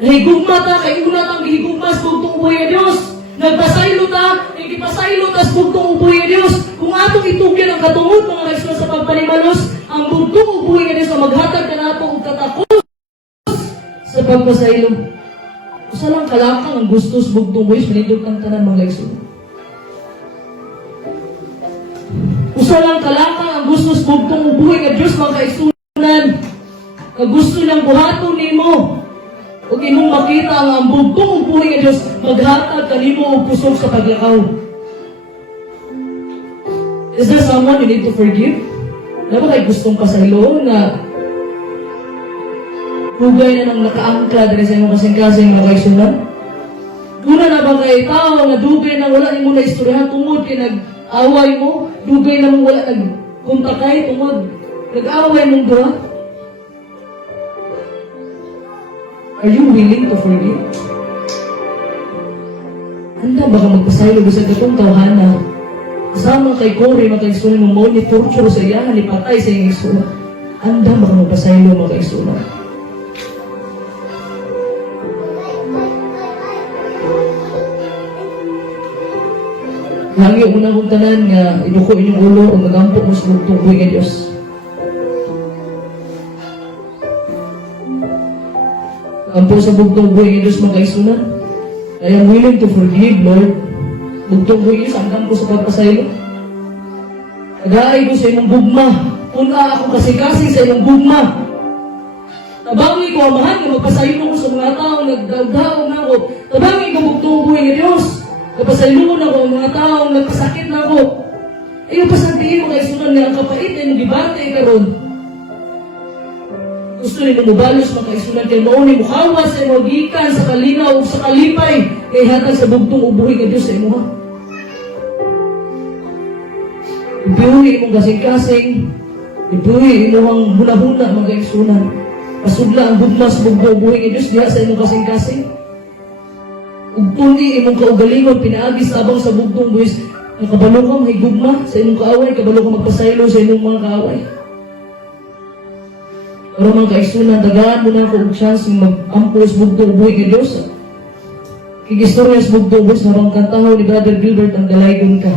Nahigugma ta, kay una tang gihigugma sa bugtong buhay ng Diyos. Nagpasaylo ta, ikipasaylo ta sa bugtong buhay ng Diyos. Kung atong itugyan ang katungod mga kaisunan sa pagpalimalos, ang bugtong buhay ng Diyos na maghatag ka nato og katakos sa pagpasaylo. Usa lang kalakang ang gusto sa bugtong buhay, manindog kang tanan mga kaisunan. Usa lang kalakang ang gusto sa bugtong buhay ng Diyos mga kaisunan. Ang gusto ng buhaton nimo. Huwag imong makita ang bugtong buhay ng Diyos, maghatag kanimo og kusog sa paglakaw. Is there someone you need to forgive? Na ba kayo gustong pasaylo na hugay na nang nakaangkla dahil sa imong kasing-kasing mga kaisunan? Una na ba kay tao na dugay na wala nimo na istoryahan tungod kay nag-away mo? Dugay na mo wala nagkontakay tungod nag-away mong duha? Are you willing to forgive? Handa ba ka magpasaylo bisag katong tawhana? Kasama kay Corey, makaigsunan mo mo, ni torture sa iya, ni patay sa iyong igsunan. Handa ba ka magpasaylo makaigsunan? Lang yung unang kong tanan nga, inuko inyong ulo o magampo mo sa bugtong buhay ng Diyos. Ampo sa bugtong buhay ng Diyos mga kaisunan. I am willing to forgive, Lord. Bugtong buhay ng Diyos, hanggang ko sa pagpasaylo. Nag-aay ko sa inyong gugma. Puna ako kasi-kasing sa inyong gugma. Tabangi ko, amahan nga magpasaylo ko sa mga tao, nagdaw-daw na ako. Tabangi ko bugtong buhay ng Diyos. Nagpasaylo ko na ako, mga tao, nagpasakit na ako. Ayaw pasantiin mo kaisunan nga ang kapait na yung dibate karon. Gusto rin mo balos mga kaisunan kay mauni mo kawas sa imo gikan sa kalinaw o sa kalipay kay hatag sa bugtong ubuhi nga Diyos sa imo ha. Ibuhi imong kasing-kasing, ibuhi imong huna-huna mga kaisunan. Pasudla ang gugma sa bugtong ubuhi nga Diyos diha sa imong kasing-kasing. Ug tuni imong kaugalingon pinaagi sabang sa bugtong buhis nakabalo ka may gugma sa imong kaaway, kabalo ka magpasaylo sa imong mga kaaway. Pero mga kaisunan, tagaan mo na ako ang chance mag-ampo sa bugtong buhay ng Diyos. Kigistorya sa bugtong buhay, habang kantaho ni Brother Gilbert ang dalaygon ka.